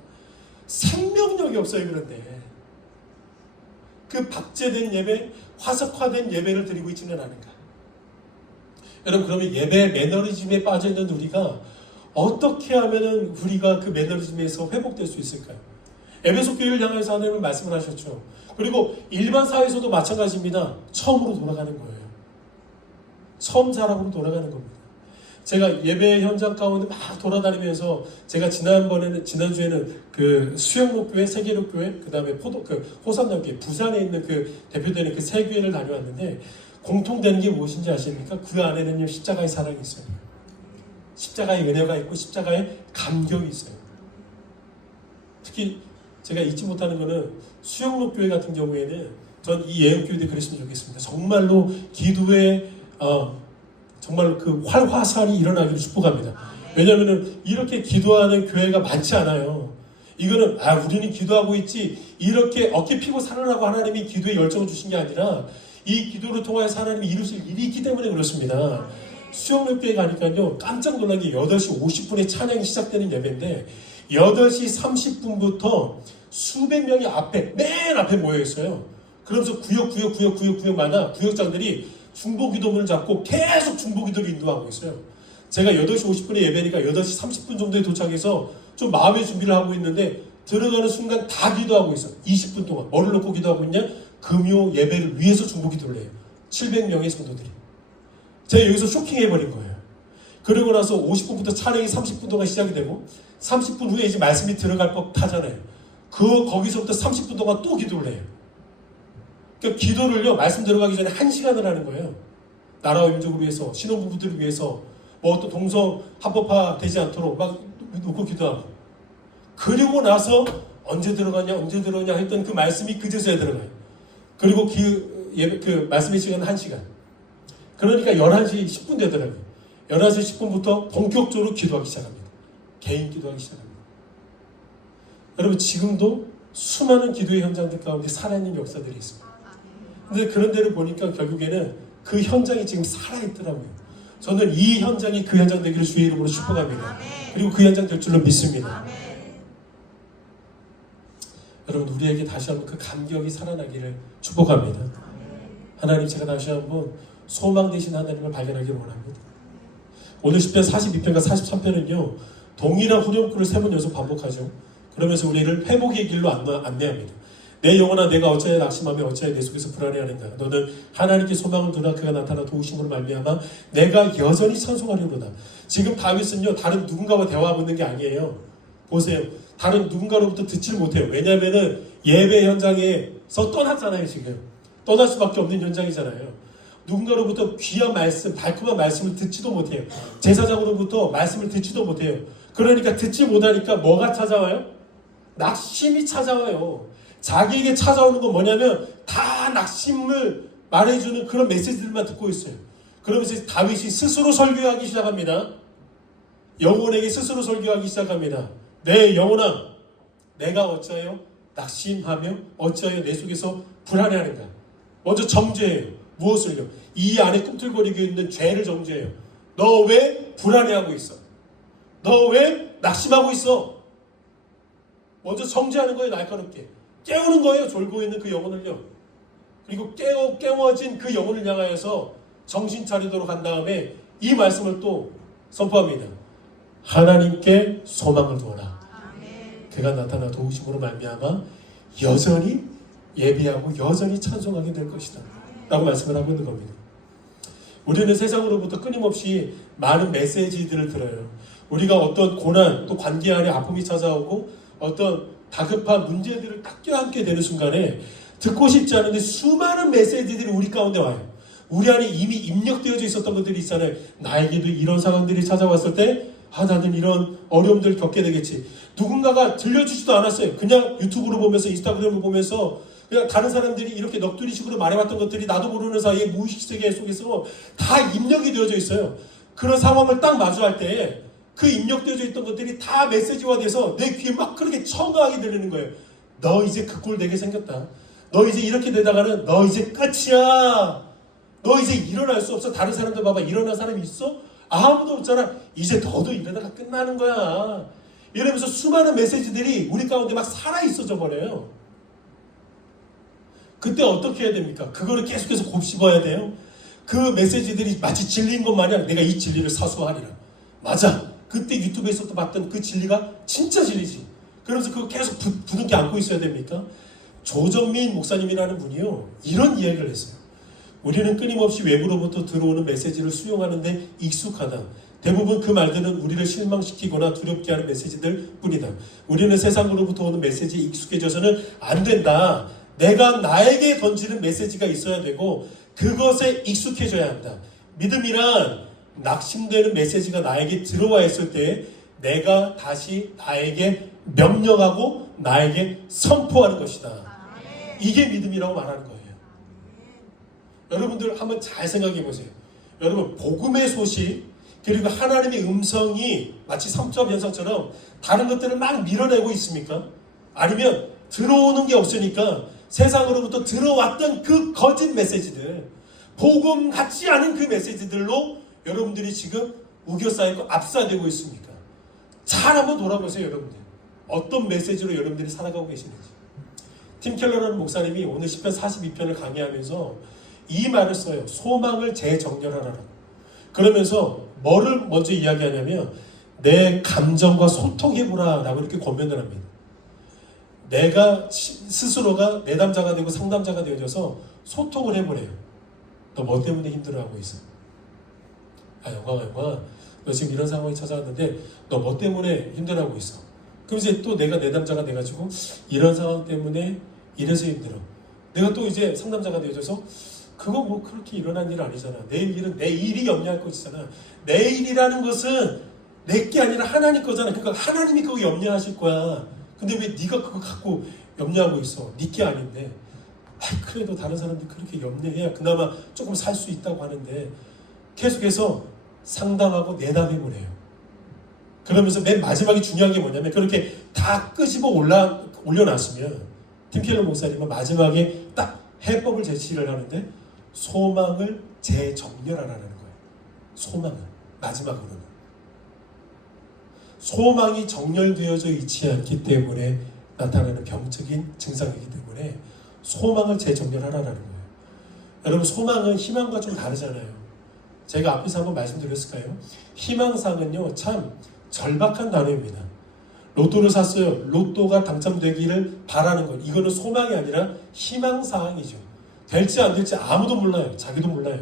생명력이 없어요. 그런데 그 박제된 예배, 화석화된 예배를 드리고 있지는 않은가. 여러분 그러면 예배 매너리즘에 빠져있는 우리가 어떻게 하면은 우리가 그 매너리즘에서 회복될 수 있을까요? 에베소 교회를 향해서 하나님은 말씀을 하셨죠. 그리고 일반 사회에서도 마찬가지입니다. 처음으로 돌아가는 거예요. 처음 사람으로 돌아가는 겁니다. 제가 예배 현장 가운데 막 돌아다니면서 제가 지난주에는 그 수영록교회, 세계록교회, 그 다음에 호산남교회, 부산에 있는 그 대표되는 그 세 교회를 다녀왔는데 공통되는 게 무엇인지 아십니까? 그 안에는요 십자가의 사랑이 있어요. 십자가의 은혜가 있고 십자가의 감격이 있어요. 특히 제가 잊지 못하는 거는 수영록교회 같은 경우에는 전 이 예언교회도 그랬으면 좋겠습니다. 정말로 기도에 정말 그 활화살이 일어나기를 축복합니다. 왜냐하면 이렇게 기도하는 교회가 많지 않아요. 이거는 우리는 기도하고 있지 이렇게 어깨 피고 살으라고 하나님이 기도에 열정을 주신 게 아니라 이 기도를 통하여서 하나님이 이루실 일이 있기 때문에 그렇습니다. 수영록교회 가니까요 깜짝 놀란 게 8시 50분에 찬양이 시작되는 예배인데 8시 30분부터 수백 명이 맨 앞에 모여 있어요. 그러면서 구역마다 구역장들이 중보기도문을 잡고 계속 중보기도를 인도하고 있어요. 제가 8시 50분에 예배니까 8시 30분 정도에 도착해서 좀 마음의 준비를 하고 있는데 들어가는 순간 다 기도하고 있어. 20분 동안 뭐를 놓고 기도하고 있냐? 금요 예배를 위해서 중보기도를 해요. 700명의 성도들이. 제가 여기서 쇼킹해버린 거예요. 그러고 나서 50분부터 찬양이 30분 동안 시작이 되고 30분 후에 이제 말씀이 들어갈 법하잖아요. 거기서부터 30분 동안 또 기도를 해요. 그러니까 기도를요 말씀 들어가기 전에 1시간을 하는 거예요. 나라와 민족을 위해서, 신혼부부들을 위해서, 뭐 또 동성 합법화 되지 않도록 막 놓고 기도하고. 그리고 나서 언제 들어가냐 했던 그 말씀이 그제서야 들어가요. 그리고 그 말씀의 시간은 1시간. 그러니까 11시 10분 되더라고요. 11시 10분부터 본격적으로 기도하기 시작합니다. 개인 기도하기 시작합니다. 여러분 지금도 수많은 기도의 현장들 가운데 살아있는 역사들이 있습니다. 근데 그런 데를 보니까 결국에는 그 현장이 지금 살아있더라고요. 저는 이 현장이 그 현장 되기를 주의 이름으로 축복합니다. 그리고 그 현장 될 줄로 믿습니다. 여러분 우리에게 다시 한번 그 감격이 살아나기를 축복합니다. 하나님 제가 다시 한번 소망 되신 하나님을 발견하기를 원합니다. 오늘 10편 42편과 43편은요 동일한 후렴구를 3번 연속 반복하죠. 그러면서 우리를 회복의 길로 안내합니다. 내 영혼아 내가 어찌하여 낙심하며 어찌하여 내 속에서 불안해하는가. 너는 하나님께 소망을 두나 그가 나타나 도우심으로 말미암아 내가 여전히 찬송하려도다. 지금 다윗은요 다른 누군가와 대화하고 있는 게 아니에요. 보세요. 다른 누군가로부터 듣지를 못해요. 왜냐하면은 예배 현장에서 떠났잖아요. 지금 떠날 수밖에 없는 현장이잖아요. 누군가로부터 귀한 말씀, 달콤한 말씀을 듣지도 못해요. 제사장으로부터 말씀을 듣지도 못해요. 그러니까 듣지 못하니까 뭐가 찾아와요? 낙심이 찾아와요. 자기에게 찾아오는 건 뭐냐면 다 낙심을 말해주는 그런 메시지들만 듣고 있어요. 그러면서 다윗이 스스로 설교하기 시작합니다. 영혼에게 스스로 설교하기 시작합니다. 내 영혼아 내가 어찌하여 낙심하며 어찌하여 내 속에서 불안해하는가. 먼저 정죄해요. 무엇을요? 이 안에 꿈틀거리고 있는 죄를 정죄해요. 너 왜 불안해하고 있어? 너 왜 낙심하고 있어? 먼저 정죄하는 거예요. 날카롭게. 깨우는 거예요. 졸고 있는 그 영혼을요. 그리고 깨워진 그 영혼을 향하여서 정신 차리도록 한 다음에 이 말씀을 또 선포합니다. 하나님께 소망을 두어라. 그가 나타나 도우심으로 말미암아 여전히 예비하고 여전히 찬송하게 될 것이다 라고 말씀을 하고 있는 겁니다. 우리는 세상으로부터 끊임없이 많은 메시지들을 들어요. 우리가 어떤 고난 또 관계 안에 아픔이 찾아오고 어떤 다급한 문제들을 딱 껴안게 되는 순간에 듣고 싶지 않은데 수많은 메시지들이 우리 가운데 와요. 우리 안에 이미 입력되어져 있었던 것들이 있잖아요. 나에게도 이런 상황들이 찾아왔을 때 나는 이런 어려움들을 겪게 되겠지. 누군가가 들려주지도 않았어요. 그냥 유튜브로 보면서 인스타그램을 보면서 그냥 다른 사람들이 이렇게 넋두리식으로 말해왔던 것들이 나도 모르는 사이에 무의식 세계 속에서 다 입력이 되어져 있어요. 그런 상황을 딱 마주할 때 그 입력되어져 있던 것들이 다 메시지화돼서 내 귀에 막 그렇게 청각하게 들리는 거예요. 너 이제 그 꼴 되게 생겼다. 너 이제 이렇게 되다가는 너 이제 끝이야. 너 이제 일어날 수 없어. 다른 사람들 봐봐. 일어난 사람이 있어? 아무도 없잖아. 이제 너도 이러다가 끝나는 거야. 이러면서 수많은 메시지들이 우리 가운데 막 살아있어져 버려요. 그때 어떻게 해야 됩니까? 그거를 계속해서 곱씹어야 돼요. 그 메시지들이 마치 진리인 것 마냥 내가 이 진리를 사수하리라. 맞아. 그때 유튜브에서 또 봤던 그 진리가 진짜 진리지. 그러면서 그거 계속 부둥켜 안고 있어야 됩니까? 조정민 목사님이라는 분이요. 이런 이야기를 했어요. 우리는 끊임없이 외부로부터 들어오는 메시지를 수용하는데 익숙하다. 대부분 그 말들은 우리를 실망시키거나 두렵게 하는 메시지들 뿐이다. 우리는 세상으로부터 오는 메시지에 익숙해져서는 안 된다. 내가 나에게 던지는 메시지가 있어야 되고 그것에 익숙해져야 한다. 믿음이란 낙심되는 메시지가 나에게 들어와 있을 때 내가 다시 나에게 명령하고 나에게 선포하는 것이다. 이게 믿음이라고 말하는 거예요. 여러분들 한번 잘 생각해 보세요. 여러분 복음의 소식 그리고 하나님의 음성이 마치 삼투압 현상처럼 다른 것들을 막 밀어내고 있습니까? 아니면 들어오는 게 없으니까 세상으로부터 들어왔던 그 거짓 메시지들 복음 같지 않은 그 메시지들로 여러분들이 지금 우겨싸이고 압사되고 있습니까? 잘 한번 돌아보세요. 여러분들 어떤 메시지로 여러분들이 살아가고 계시는지. 팀 켈러라는 목사님이 오늘 시편 42편을 강의하면서 이 말을 써요. 소망을 재정렬하라. 그러면서 뭐를 먼저 이야기하냐면 내 감정과 소통해보라 라고 이렇게 권면을 합니다. 내가 스스로가 내담자가 되고 상담자가 되어져서 소통을 해보래요. 너 뭐 때문에 힘들어하고 있어? 영광아 너 지금 이런 상황이 찾아왔는데 너 뭐 때문에 힘들어하고 있어? 그럼 이제 또 내가 내담자가 돼가지고 이런 상황 때문에 이래서 힘들어. 내가 또 이제 상담자가 되어져서 그거 뭐 그렇게 일어난 일 아니잖아. 내일 일은 내 일이 염려할 것이잖아. 내 일이라는 것은 내게 아니라 하나님 거잖아. 그러니까 하나님이 그거 염려하실 거야. 근데 왜 네가 그거 갖고 염려하고 있어? 네게 아닌데. 그래도 다른 사람들이 그렇게 염려해야 그나마 조금 살 수 있다고 하는데 계속해서 상담하고 내담해보래요. 그러면서 맨 마지막에 중요한 게 뭐냐면 그렇게 다 끄집어 올려놨으면 팀켈러 목사님은 마지막에 딱 해법을 제시를 하는데 소망을 재정렬하라는 거예요. 소망을 마지막으로는 소망이 정렬되어져 있지 않기 때문에 나타나는 병적인 증상이기 때문에 소망을 재정렬하라는 거예요. 여러분 소망은 희망과 좀 다르잖아요. 제가 앞에서 한번 말씀드렸을까요? 희망상은요 참 절박한 단어입니다. 로또를 샀어요. 로또가 당첨되기를 바라는 것. 이거는 소망이 아니라 희망사항이죠. 될지 안 될지 아무도 몰라요. 자기도 몰라요.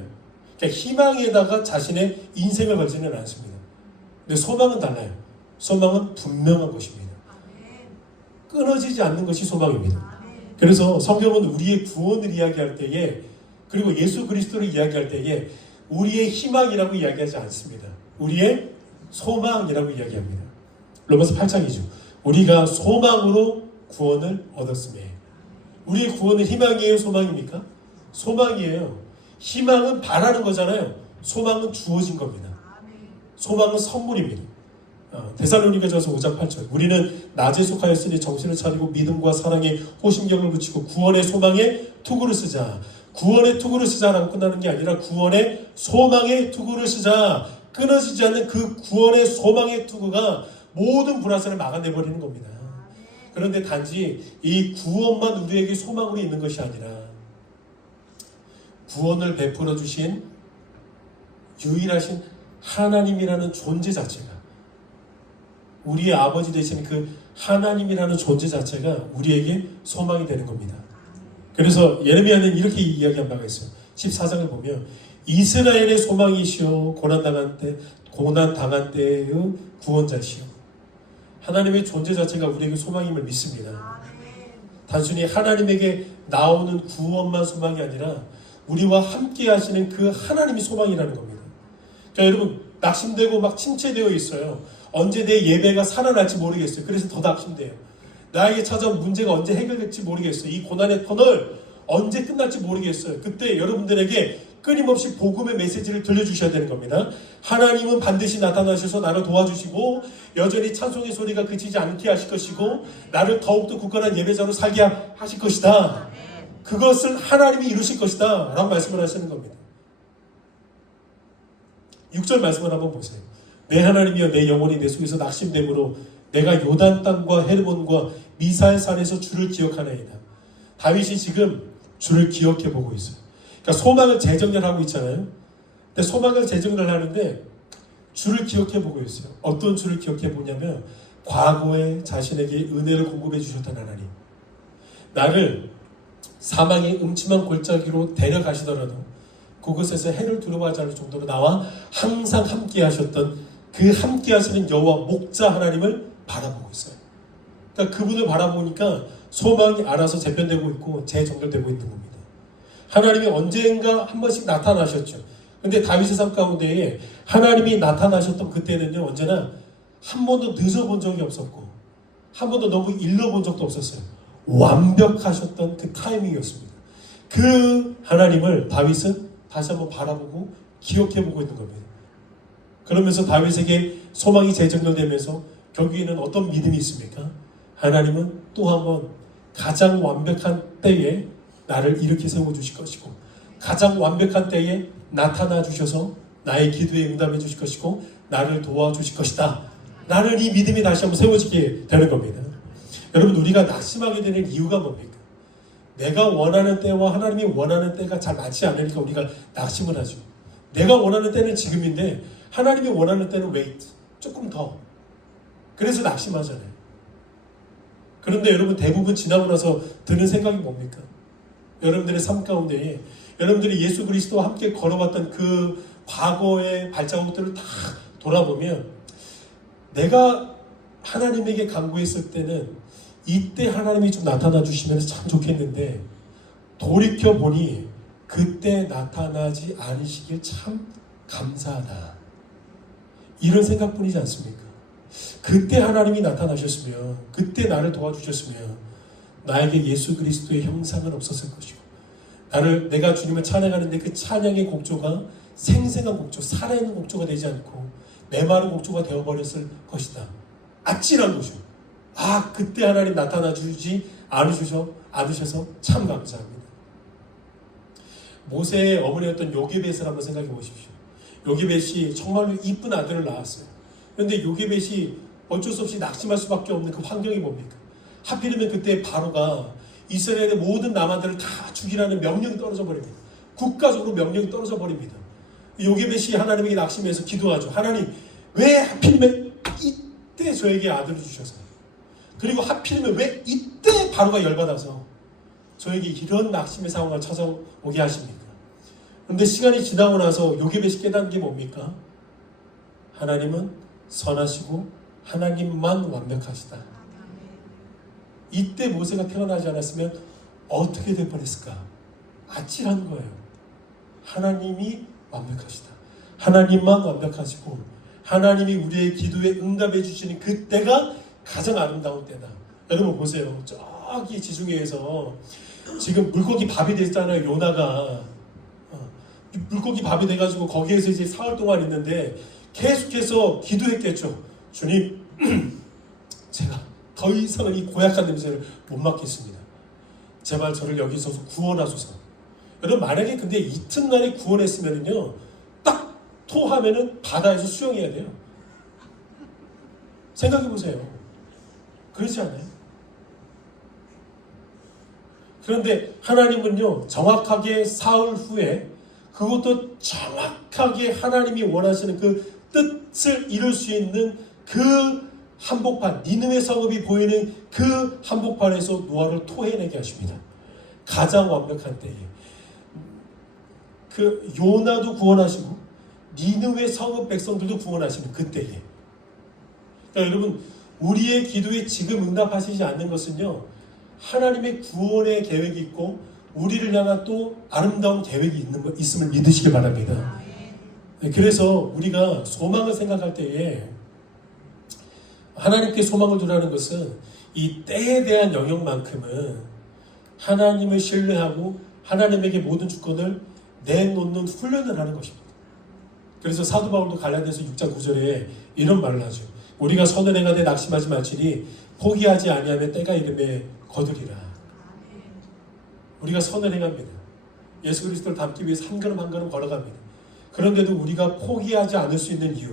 그러니까 희망에다가 자신의 인생을 걸지는 않습니다. 근데 소망은 달라요. 소망은 분명한 것입니다. 끊어지지 않는 것이 소망입니다. 그래서 성경은 우리의 구원을 이야기할 때에 그리고 예수 그리스도를 이야기할 때에 우리의 희망이라고 이야기하지 않습니다. 우리의 소망이라고 이야기합니다. 로마서 8장이죠. 우리가 소망으로 구원을 얻었으며 우리의 구원은 희망이에요? 소망입니까? 소망이에요. 희망은 바라는 거잖아요. 소망은 주어진 겁니다. 소망은 선물입니다. 데살로니가전서 5장 8절 우리는 낮에 속하였으니 정신을 차리고 믿음과 사랑에 호심경을 붙이고 구원의 소망에 투구를 쓰자. 구원의 투구를 쓰자라고 끝나는 게 아니라 구원의 소망의 투구를 쓰자. 끊어지지 않는 그 구원의 소망의 투구가 모든 불화선을 막아내버리는 겁니다. 그런데 단지 이 구원만 우리에게 소망으로 있는 것이 아니라 구원을 베풀어 주신 유일하신 하나님이라는 존재 자체가, 우리의 아버지 되신 그 하나님이라는 존재 자체가 우리에게 소망이 되는 겁니다. 그래서 예레미야는 이렇게 이야기한 바가 있어요. 14장을 보면 이스라엘의 소망이시오 고난 당한 때의 구원자시오. 하나님의 존재 자체가 우리에게 소망임을 믿습니다. 단순히 하나님에게 나오는 구원만 소망이 아니라 우리와 함께 하시는 그 하나님이 소망이라는 겁니다. 자, 여러분 낙심되고 막 침체되어 있어요. 언제 내 예배가 살아날지 모르겠어요. 그래서 더 낙심돼요. 나에게 찾아온 문제가 언제 해결될지 모르겠어요. 이 고난의 터널 언제 끝날지 모르겠어요. 그때 여러분들에게 끊임없이 복음의 메시지를 들려주셔야 되는 겁니다. 하나님은 반드시 나타나셔서 나를 도와주시고 여전히 찬송의 소리가 그치지 않게 하실 것이고 나를 더욱더 굳건한 예배자로 살게 하실 것이다. 그것을 하나님이 이루실 것이다 라고 말씀을 하시는 겁니다. 6절 말씀을 한번 보세요. 내 하나님이여 내 영혼이 내 속에서 낙심됨으로 내가 요단 땅과 헤르몬과 미사엘산에서 주를 기억하나이다. 다윗이 지금 주를 기억해 보고 있어요. 그러니까 소망을 재정렬하고 있잖아요. 근데 소망을 재정렬하는데 주를 기억해 보고 있어요. 어떤 주를 기억해 보냐면 과거에 자신에게 은혜를 공급해 주셨던 하나님. 나를 사망의 음침한 골짜기로 데려가시더라도 그곳에서 해를 두려워하지 않을 정도로 나와 항상 함께 하셨던 그 함께 하시는 여호와 목자 하나님을 바라보고 있어요. 그러니까 그분을 바라보니까 소망이 알아서 재편되고 있고 재정렬되고 있는 겁니다. 하나님이 언젠가 한 번씩 나타나셨죠. 근데 다윗의 삶 가운데에 하나님이 나타나셨던 그때는요, 언제나 한 번도 늦어본 적이 없었고 한 번도 너무 일러본 적도 없었어요. 완벽하셨던 그 타이밍이었습니다. 그 하나님을 다윗은 다시 한번 바라보고 기억해보고 있는 겁니다. 그러면서 다윗에게 소망이 재정렬되면서 결국에는 어떤 믿음이 있습니까? 하나님은 또 한번 가장 완벽한 때에 나를 일으켜 세워주실 것이고 가장 완벽한 때에 나타나 주셔서 나의 기도에 응답해 주실 것이고 나를 도와주실 것이다 라는 이 믿음이 다시 한번 세워지게 되는 겁니다. 여러분 우리가 낙심하게 되는 이유가 뭡니까? 내가 원하는 때와 하나님이 원하는 때가 잘 맞지 않으니까 우리가 낙심을 하죠. 내가 원하는 때는 지금인데 하나님이 원하는 때는 wait, 조금 더. 그래서 낙심하잖아요. 그런데 여러분 대부분 지나고 나서 드는 생각이 뭡니까? 여러분들의 삶 가운데에 여러분들이 예수 그리스도와 함께 걸어왔던 그 과거의 발자국들을 다 돌아보면 내가 하나님에게 간구했을 때는 이때 하나님이 좀 나타나 주시면 참 좋겠는데 돌이켜보니 그때 나타나지 않으시길 참 감사하다. 이런 생각뿐이지 않습니까? 그때 하나님이 나타나셨으면 그때 나를 도와주셨으면 나에게 예수 그리스도의 형상은 없었을 것이고 내가 주님을 찬양하는데 그 찬양의 곡조가 생생한 곡조, 살아있는 곡조가 되지 않고 메마른 곡조가 되어버렸을 것이다. 아찔한 거죠. 그때 하나님 나타나주지 않으셔서 참 감사합니다. 모세의 어머니였던 요게벳을 한번 생각해 보십시오. 요게벳이 정말로 이쁜 아들을 낳았어요. 그런데 요게벳이 어쩔 수 없이 낙심할 수밖에 없는 그 환경이 뭡니까? 하필이면 그때 바로가 이스라엘의 모든 남아들을 다 죽이라는 명령이 떨어져 버립니다. 국가적으로 명령이 떨어져 버립니다. 요게벳이 하나님에게 낙심해서 기도하죠. 하나님 왜 하필이면 이때 저에게 아들을 주셔서 그리고 하필이면 왜 이때 바로가 열받아서 저에게 이런 낙심의 상황을 찾아오게 하십니까? 그런데 시간이 지나고 나서 요게벳이 깨닫는 게 뭡니까? 하나님은 선하시고 하나님만 완벽하시다. 이때 모세가 태어나지 않았으면 어떻게 될 뻔했을까? 아찔한 거예요. 하나님이 완벽하시다. 하나님만 완벽하시고 하나님이 우리의 기도에 응답해 주시는 그때가 가장 아름다운 때다. 여러분 보세요. 저기 지중해에서 지금 물고기 밥이 됐잖아요. 요나가 물고기 밥이 돼가지고 거기에서 이제 사흘 동안 있는데 계속해서 기도했겠죠. 주님, 제가 더 이상은 이 고약한 냄새를 못 맡겠습니다. 제발 저를 여기서 구원하소서. 여러분 만약에 근데 이튿날에 구원했으면은요, 딱 토하면은 바다에서 수영해야 돼요. 생각해 보세요. 그렇지 않아요? 그런데 하나님은요, 정확하게 사흘 후에 그것도 정확하게 하나님이 원하시는 그 뜻을 이룰 수 있는 그 한복판, 니느웨 성읍이 보이는 그 한복판에서 노아를 토해내게 하십니다. 가장 완벽한 때에 그 요나도 구원하시고 니느웨 성읍 백성들도 구원하시는 그때에, 그러니까 여러분, 우리의 기도에 지금 응답하시지 않는 것은요, 하나님의 구원의 계획이 있고 우리를 향한 또 아름다운 계획이 있음을 믿으시길 바랍니다. 그래서 우리가 소망을 생각할 때에 하나님께 소망을 두라는 것은 이 때에 대한 영역만큼은 하나님을 신뢰하고 하나님에게 모든 주권을 내놓는 훈련을 하는 것입니다. 그래서 사도 바울도 갈라디아서 6장 9절에 이런 말을 하죠. 우리가 선을 행하되 낙심하지 말지니 포기하지 아니하면 때가 이름에 거두리라. 우리가 선을 행합니다. 예수 그리스도를 닮기 위해서 한 걸음 한 걸음 걸어갑니다. 그런데도 우리가 포기하지 않을 수 있는 이유,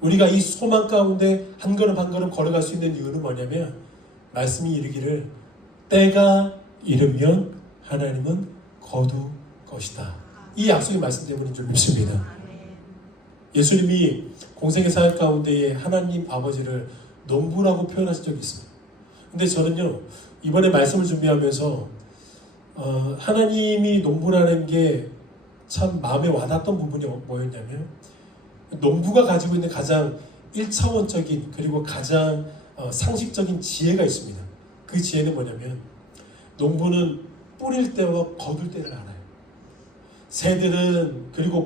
우리가 이 소망 가운데 한 걸음 한 걸음 걸어갈 수 있는 이유는 뭐냐면, 말씀이 이르기를 때가 이르면 하나님은 거둘 것이다. 이 약속의 말씀 때문인 줄 믿습니다. 예수님이 공생의 사역 가운데에 하나님 아버지를 농부라고 표현하신 적이 있습니다. 근데 저는요, 이번에 말씀을 준비하면서 하나님이 농부라는 게 참 마음에 와닿던 부분이 뭐였냐면, 농부가 가지고 있는 가장 1차원적인 그리고 가장 상식적인 지혜가 있습니다. 그 지혜는 뭐냐면, 농부는 뿌릴 때와 거둘 때를 알아요. 새들은, 그리고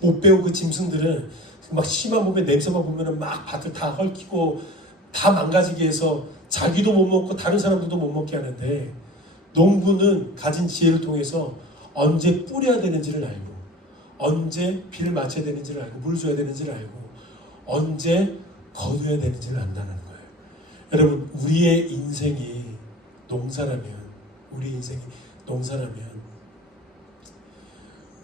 못 배운 그 짐승들은 막 씨만 보면, 냄새만 보면 막 밭을 다 헐키고 다 망가지게 해서 자기도 못 먹고 다른 사람들도 못 먹게 하는데, 농부는 가진 지혜를 통해서 언제 뿌려야 되는지를 알고, 언제 비를 맞춰야 되는지를 알고, 물 줘야 되는지를 알고, 언제 거둬야 되는지를 안다는 거예요. 여러분, 우리의 인생이 농사라면,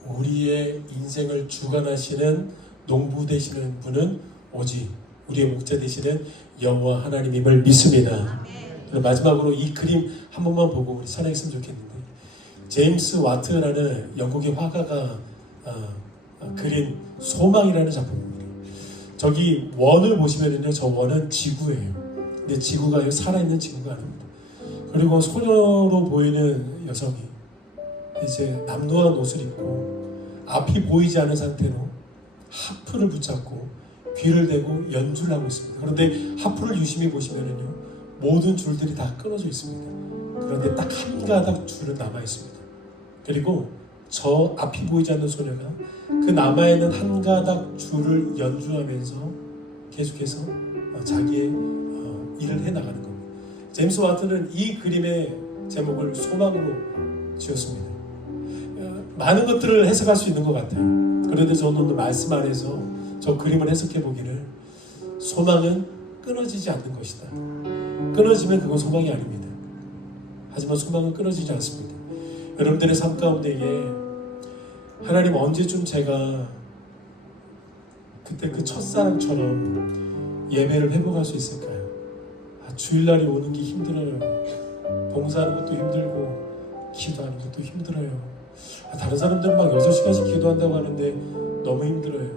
우리의 인생을 주관하시는 농부 되시는 분은 오직 우리의 목자 되시는 여호와 하나님임을 믿습니다. 마지막으로 이 그림 한 번만 보고 우리 살아있으면 좋겠는데, 제임스 와트라는 영국의 화가가 그린 소망이라는 작품입니다. 저기 원을 보시면요, 저 원은 지구예요. 근데 지구가 살아있는 지구가 아닙니다. 그리고 소녀로 보이는 여성이 이제 남노한 옷을 입고 앞이 보이지 않은 상태로 하프를 붙잡고 귀를 대고 연주를 하고 있습니다. 그런데 하프를 유심히 보시면요, 모든 줄들이 다 끊어져 있습니다. 그런데 딱 한 가닥 줄은 남아 있습니다. 그리고 저 앞이 보이지 않는 소녀가 그 남아있는 한 가닥 줄을 연주하면서 계속해서 자기의 일을 해나가는 겁니다. 제임스 와트는 이 그림의 제목을 소망으로 지었습니다. 많은 것들을 해석할 수 있는 것 같아요. 그런데 저는 말씀 안에서 저 그림을 해석해 보기를, 소망은 끊어지지 않는 것이다. 끊어지면 그건 소망이 아닙니다. 하지만 소망은 끊어지지 않습니다. 여러분들의 삶 가운데에 하나님, 언제쯤 제가 그때 그 첫사랑처럼 예배를 회복할 수 있을까요? 주일날이 오는 게 힘들어요. 봉사하는 것도 힘들고 기도하는 것도 힘들어요. 다른 사람들은 막 6시간씩 기도한다고 하는데 너무 힘들어요.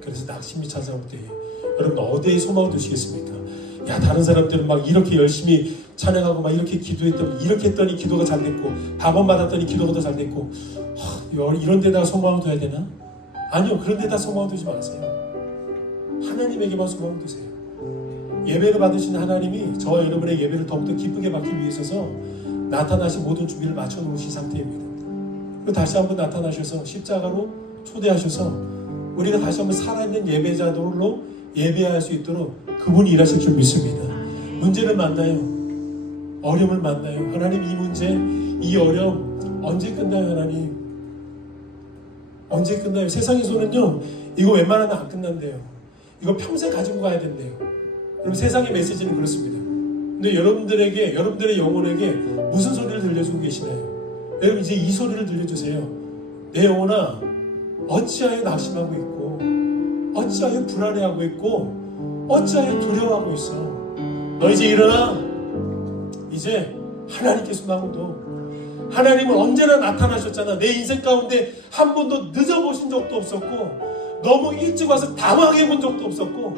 그래서 낙심이 찾아올 때 여러분, 어디에 소망을 두시겠습니까? 야, 다른 사람들은 막 이렇게 열심히 찬양하고 막 이렇게 기도했더니, 이렇게 했더니 기도가 잘 됐고, 밥원 받았더니 기도가 더 잘 됐고, 이런 데다가 소망을 둬야 되나? 아니요, 그런 데다 소망을 두지 마세요. 하나님에게만 소망을 두세요. 예배를 받으신 하나님이 저와 여러분의 예배를 더욱더 기쁘게 받기 위해서 나타나신 모든 준비를 맞춰 놓으신 상태입니다. 그리고 다시 한번 나타나셔서 십자가로 초대하셔서 우리가 다시 한번 살아있는 예배자들로 예배할 수 있도록 그분이 일하실 줄 믿습니다. 문제를 만나요. 어려움을 만나요. 하나님, 이 문제, 이 어려움 언제 끝나요? 하나님, 언제 끝나요? 세상에서는요, 이거 웬만하면 안 끝난대요. 이거 평생 가지고 가야 된대요. 그럼 세상의 메시지는 그렇습니다. 근데 여러분들에게, 여러분들의 영혼에게 무슨 소리를 들려주고 계시나요? 여러분, 이제 이 소리를 들려주세요. 내 영혼아, 어찌하여 낙심하고 있고, 어찌하여 불안해하고 있고, 어찌하여 두려워하고 있어. 너 이제 일어나. 이제 하나님께 소망을 둬. 하나님은 언제나 나타나셨잖아. 내 인생 가운데 한 번도 늦어보신 적도 없었고 너무 일찍 와서 당황해 본 적도 없었고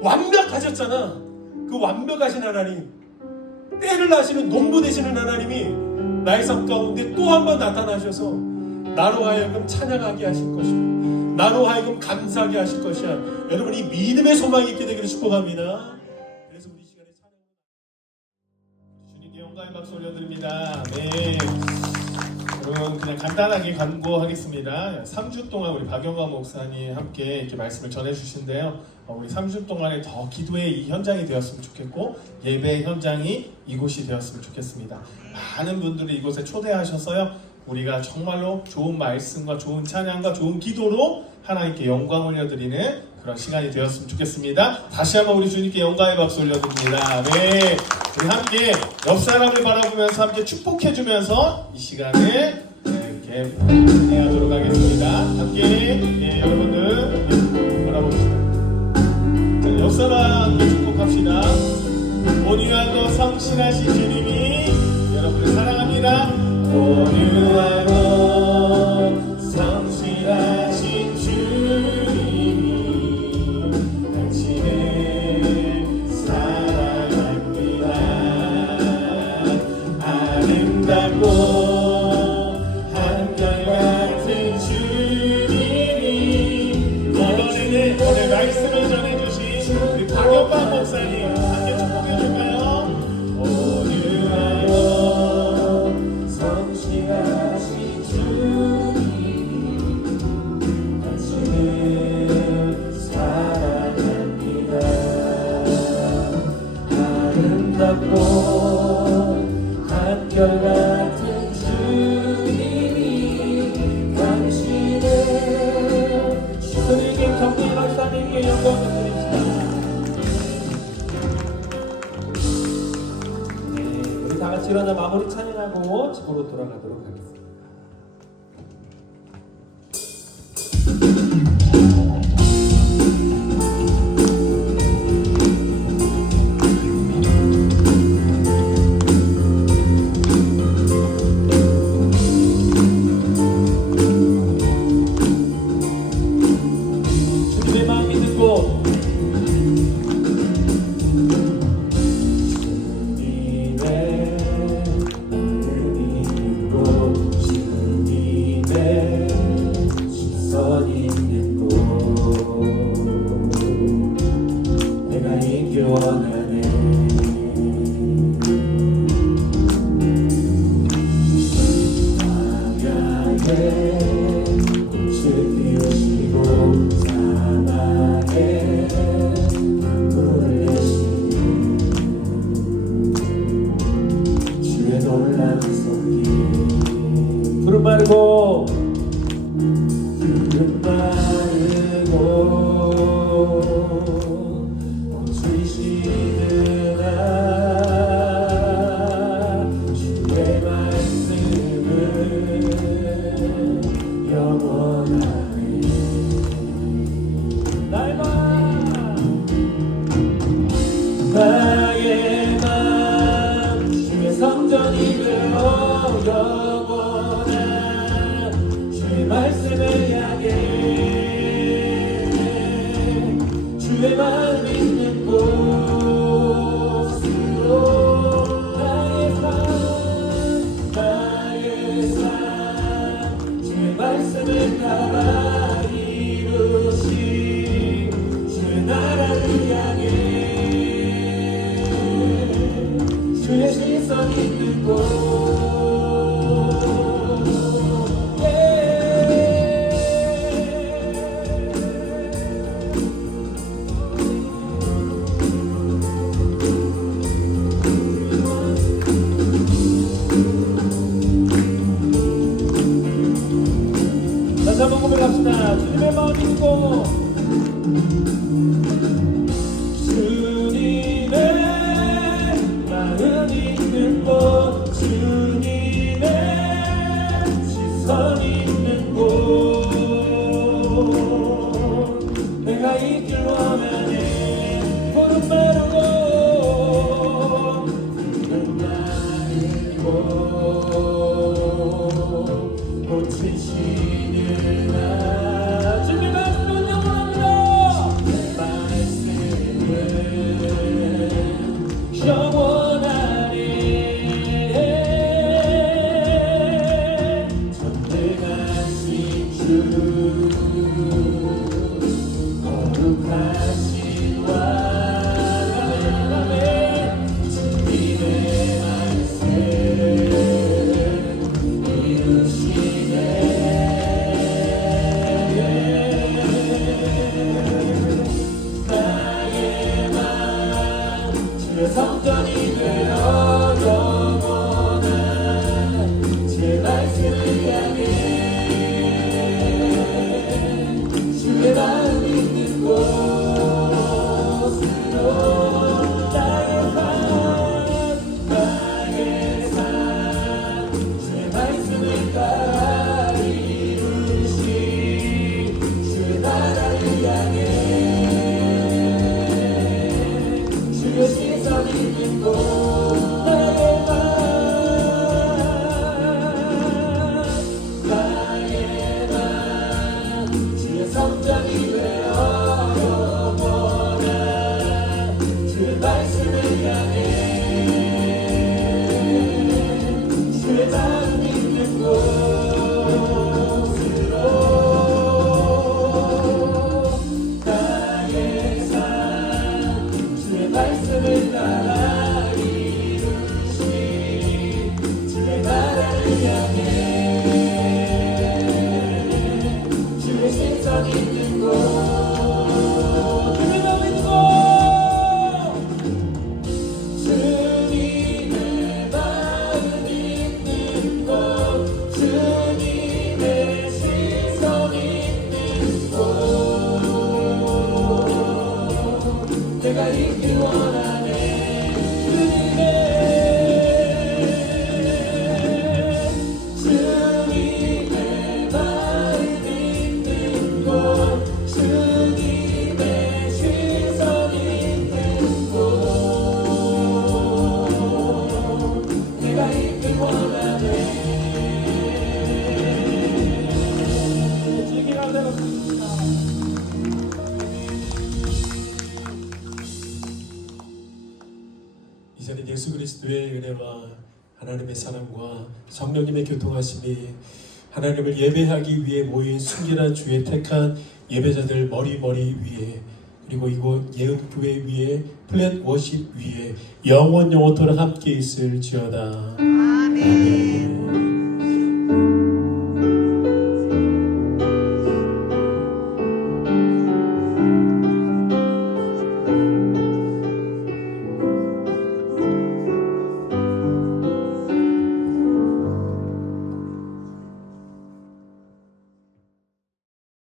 완벽하셨잖아. 그 완벽하신 하나님, 때를 하시는 농부 되시는 하나님이 나의 삶 가운데 또 한 번 나타나셔서 나로 하여금 찬양하게 하실 것이고 나로 하여금 감사하게 하실 것이야. 여러분, 이 믿음의 소망이 있게 되기를 축복합니다. 그래서 우리 시간에 찬양 주님께 영광의 박수 올려드립니다. 네, 여러분 그냥 간단하게 간구하겠습니다. 3주 동안 우리 박영광 목사님 함께 이렇게 말씀을 전해주신데요. 우리 3주 동안에 더 기도의 이 현장이 되었으면 좋겠고 예배의 현장이 이곳이 되었으면 좋겠습니다. 많은 분들을 이곳에 초대하셔서요, 우리가 정말로 좋은 말씀과 좋은 찬양과 좋은 기도로 하나님께 영광 올려드리는 그런 시간이 되었으면 좋겠습니다. 다시 한번 우리 주님께 영광의 박수 올려드립니다. 네, 우리 함께 옆 사람을 바라보면서 함께 축복해주면서 이 시간을 이렇게 진행하도록 하겠습니다. 함께 여러분들 바라봅시다. 옆 사람 함께 축복합시다. 온유하고 성실하신 주님이 여러분을 사랑합니다. 온유하고 성실하신 주님이 당신을 사랑합니다. 아름답고 한결같은 주님이 이번에는 오늘 말씀을 전해주신 우리 박영광 목사님 함께 축복해줄까요? 온유하고 성실하신 주님이 당신을 사랑합니다. 아름답고 한결같은 주님이 당신을 주님께 정리 박사님께 영광을 드립니다. 네, 우리 다 같이 일어나 마무리 찬양하고 집으로 돌아가도록 하겠습니다. 주님의 마음이 듣고 푸른 마르고 푸른 마르고 주시느라 주의 말씀은 영원하네. 나의 맘 주의 성전이 되어 영원한 주의 말씀을 향해 주의 마음 있는 곳으로 나의 삶 주의 말씀을 따라 이루신 주의 나라를 향해 주의 시선 있는 곳. 다시 한번 고백합시다. 주님의 마음 있고 주님의 마음 있는 곳, 주님의 시선 있는 곳, 내가 있길 원하네. 푸른 마르고 푸른 마르고 주님의 말씀은 영원합니다. 영원하네. 전능하신 주 거룩하신 왕 주님의 말씀 이루시네. 나의 맘 주의 성전이 되어 영원한 주의 말씀을 향해 주의 마음 있는 곳으로 나의 삶 주의 말씀을 따라 이루시 주의 나라를 향해 주의 시선 있는 곳 나의 맘 주의 성전이 되어 영원한 주의 말씀을 향해 주의 마음 있는 곳으로 나의 삶 주의 말씀을 따라 이루시 주의 나라를 향해 주의 신선 있는 곳 주님을 믿고 주님의 마음 있는 곳 주님의 시선 있는 곳 내가 있길 원하네. 주님의 마음 있는 곳 주님의 시선 있는 곳 내가 있길 원하네. 주님 감사합니다. 이제는 예수 그리스도의 은혜와 하나님의 사랑과 성령님의 교통하심이 하나님을 예배하기 위해 모인 순결한 주의 택한 예배자들 머리 위에 그리고 이곳 예은교회 위에 플랫 워십 위에 영원토록 함께 있을지어다. 아멘.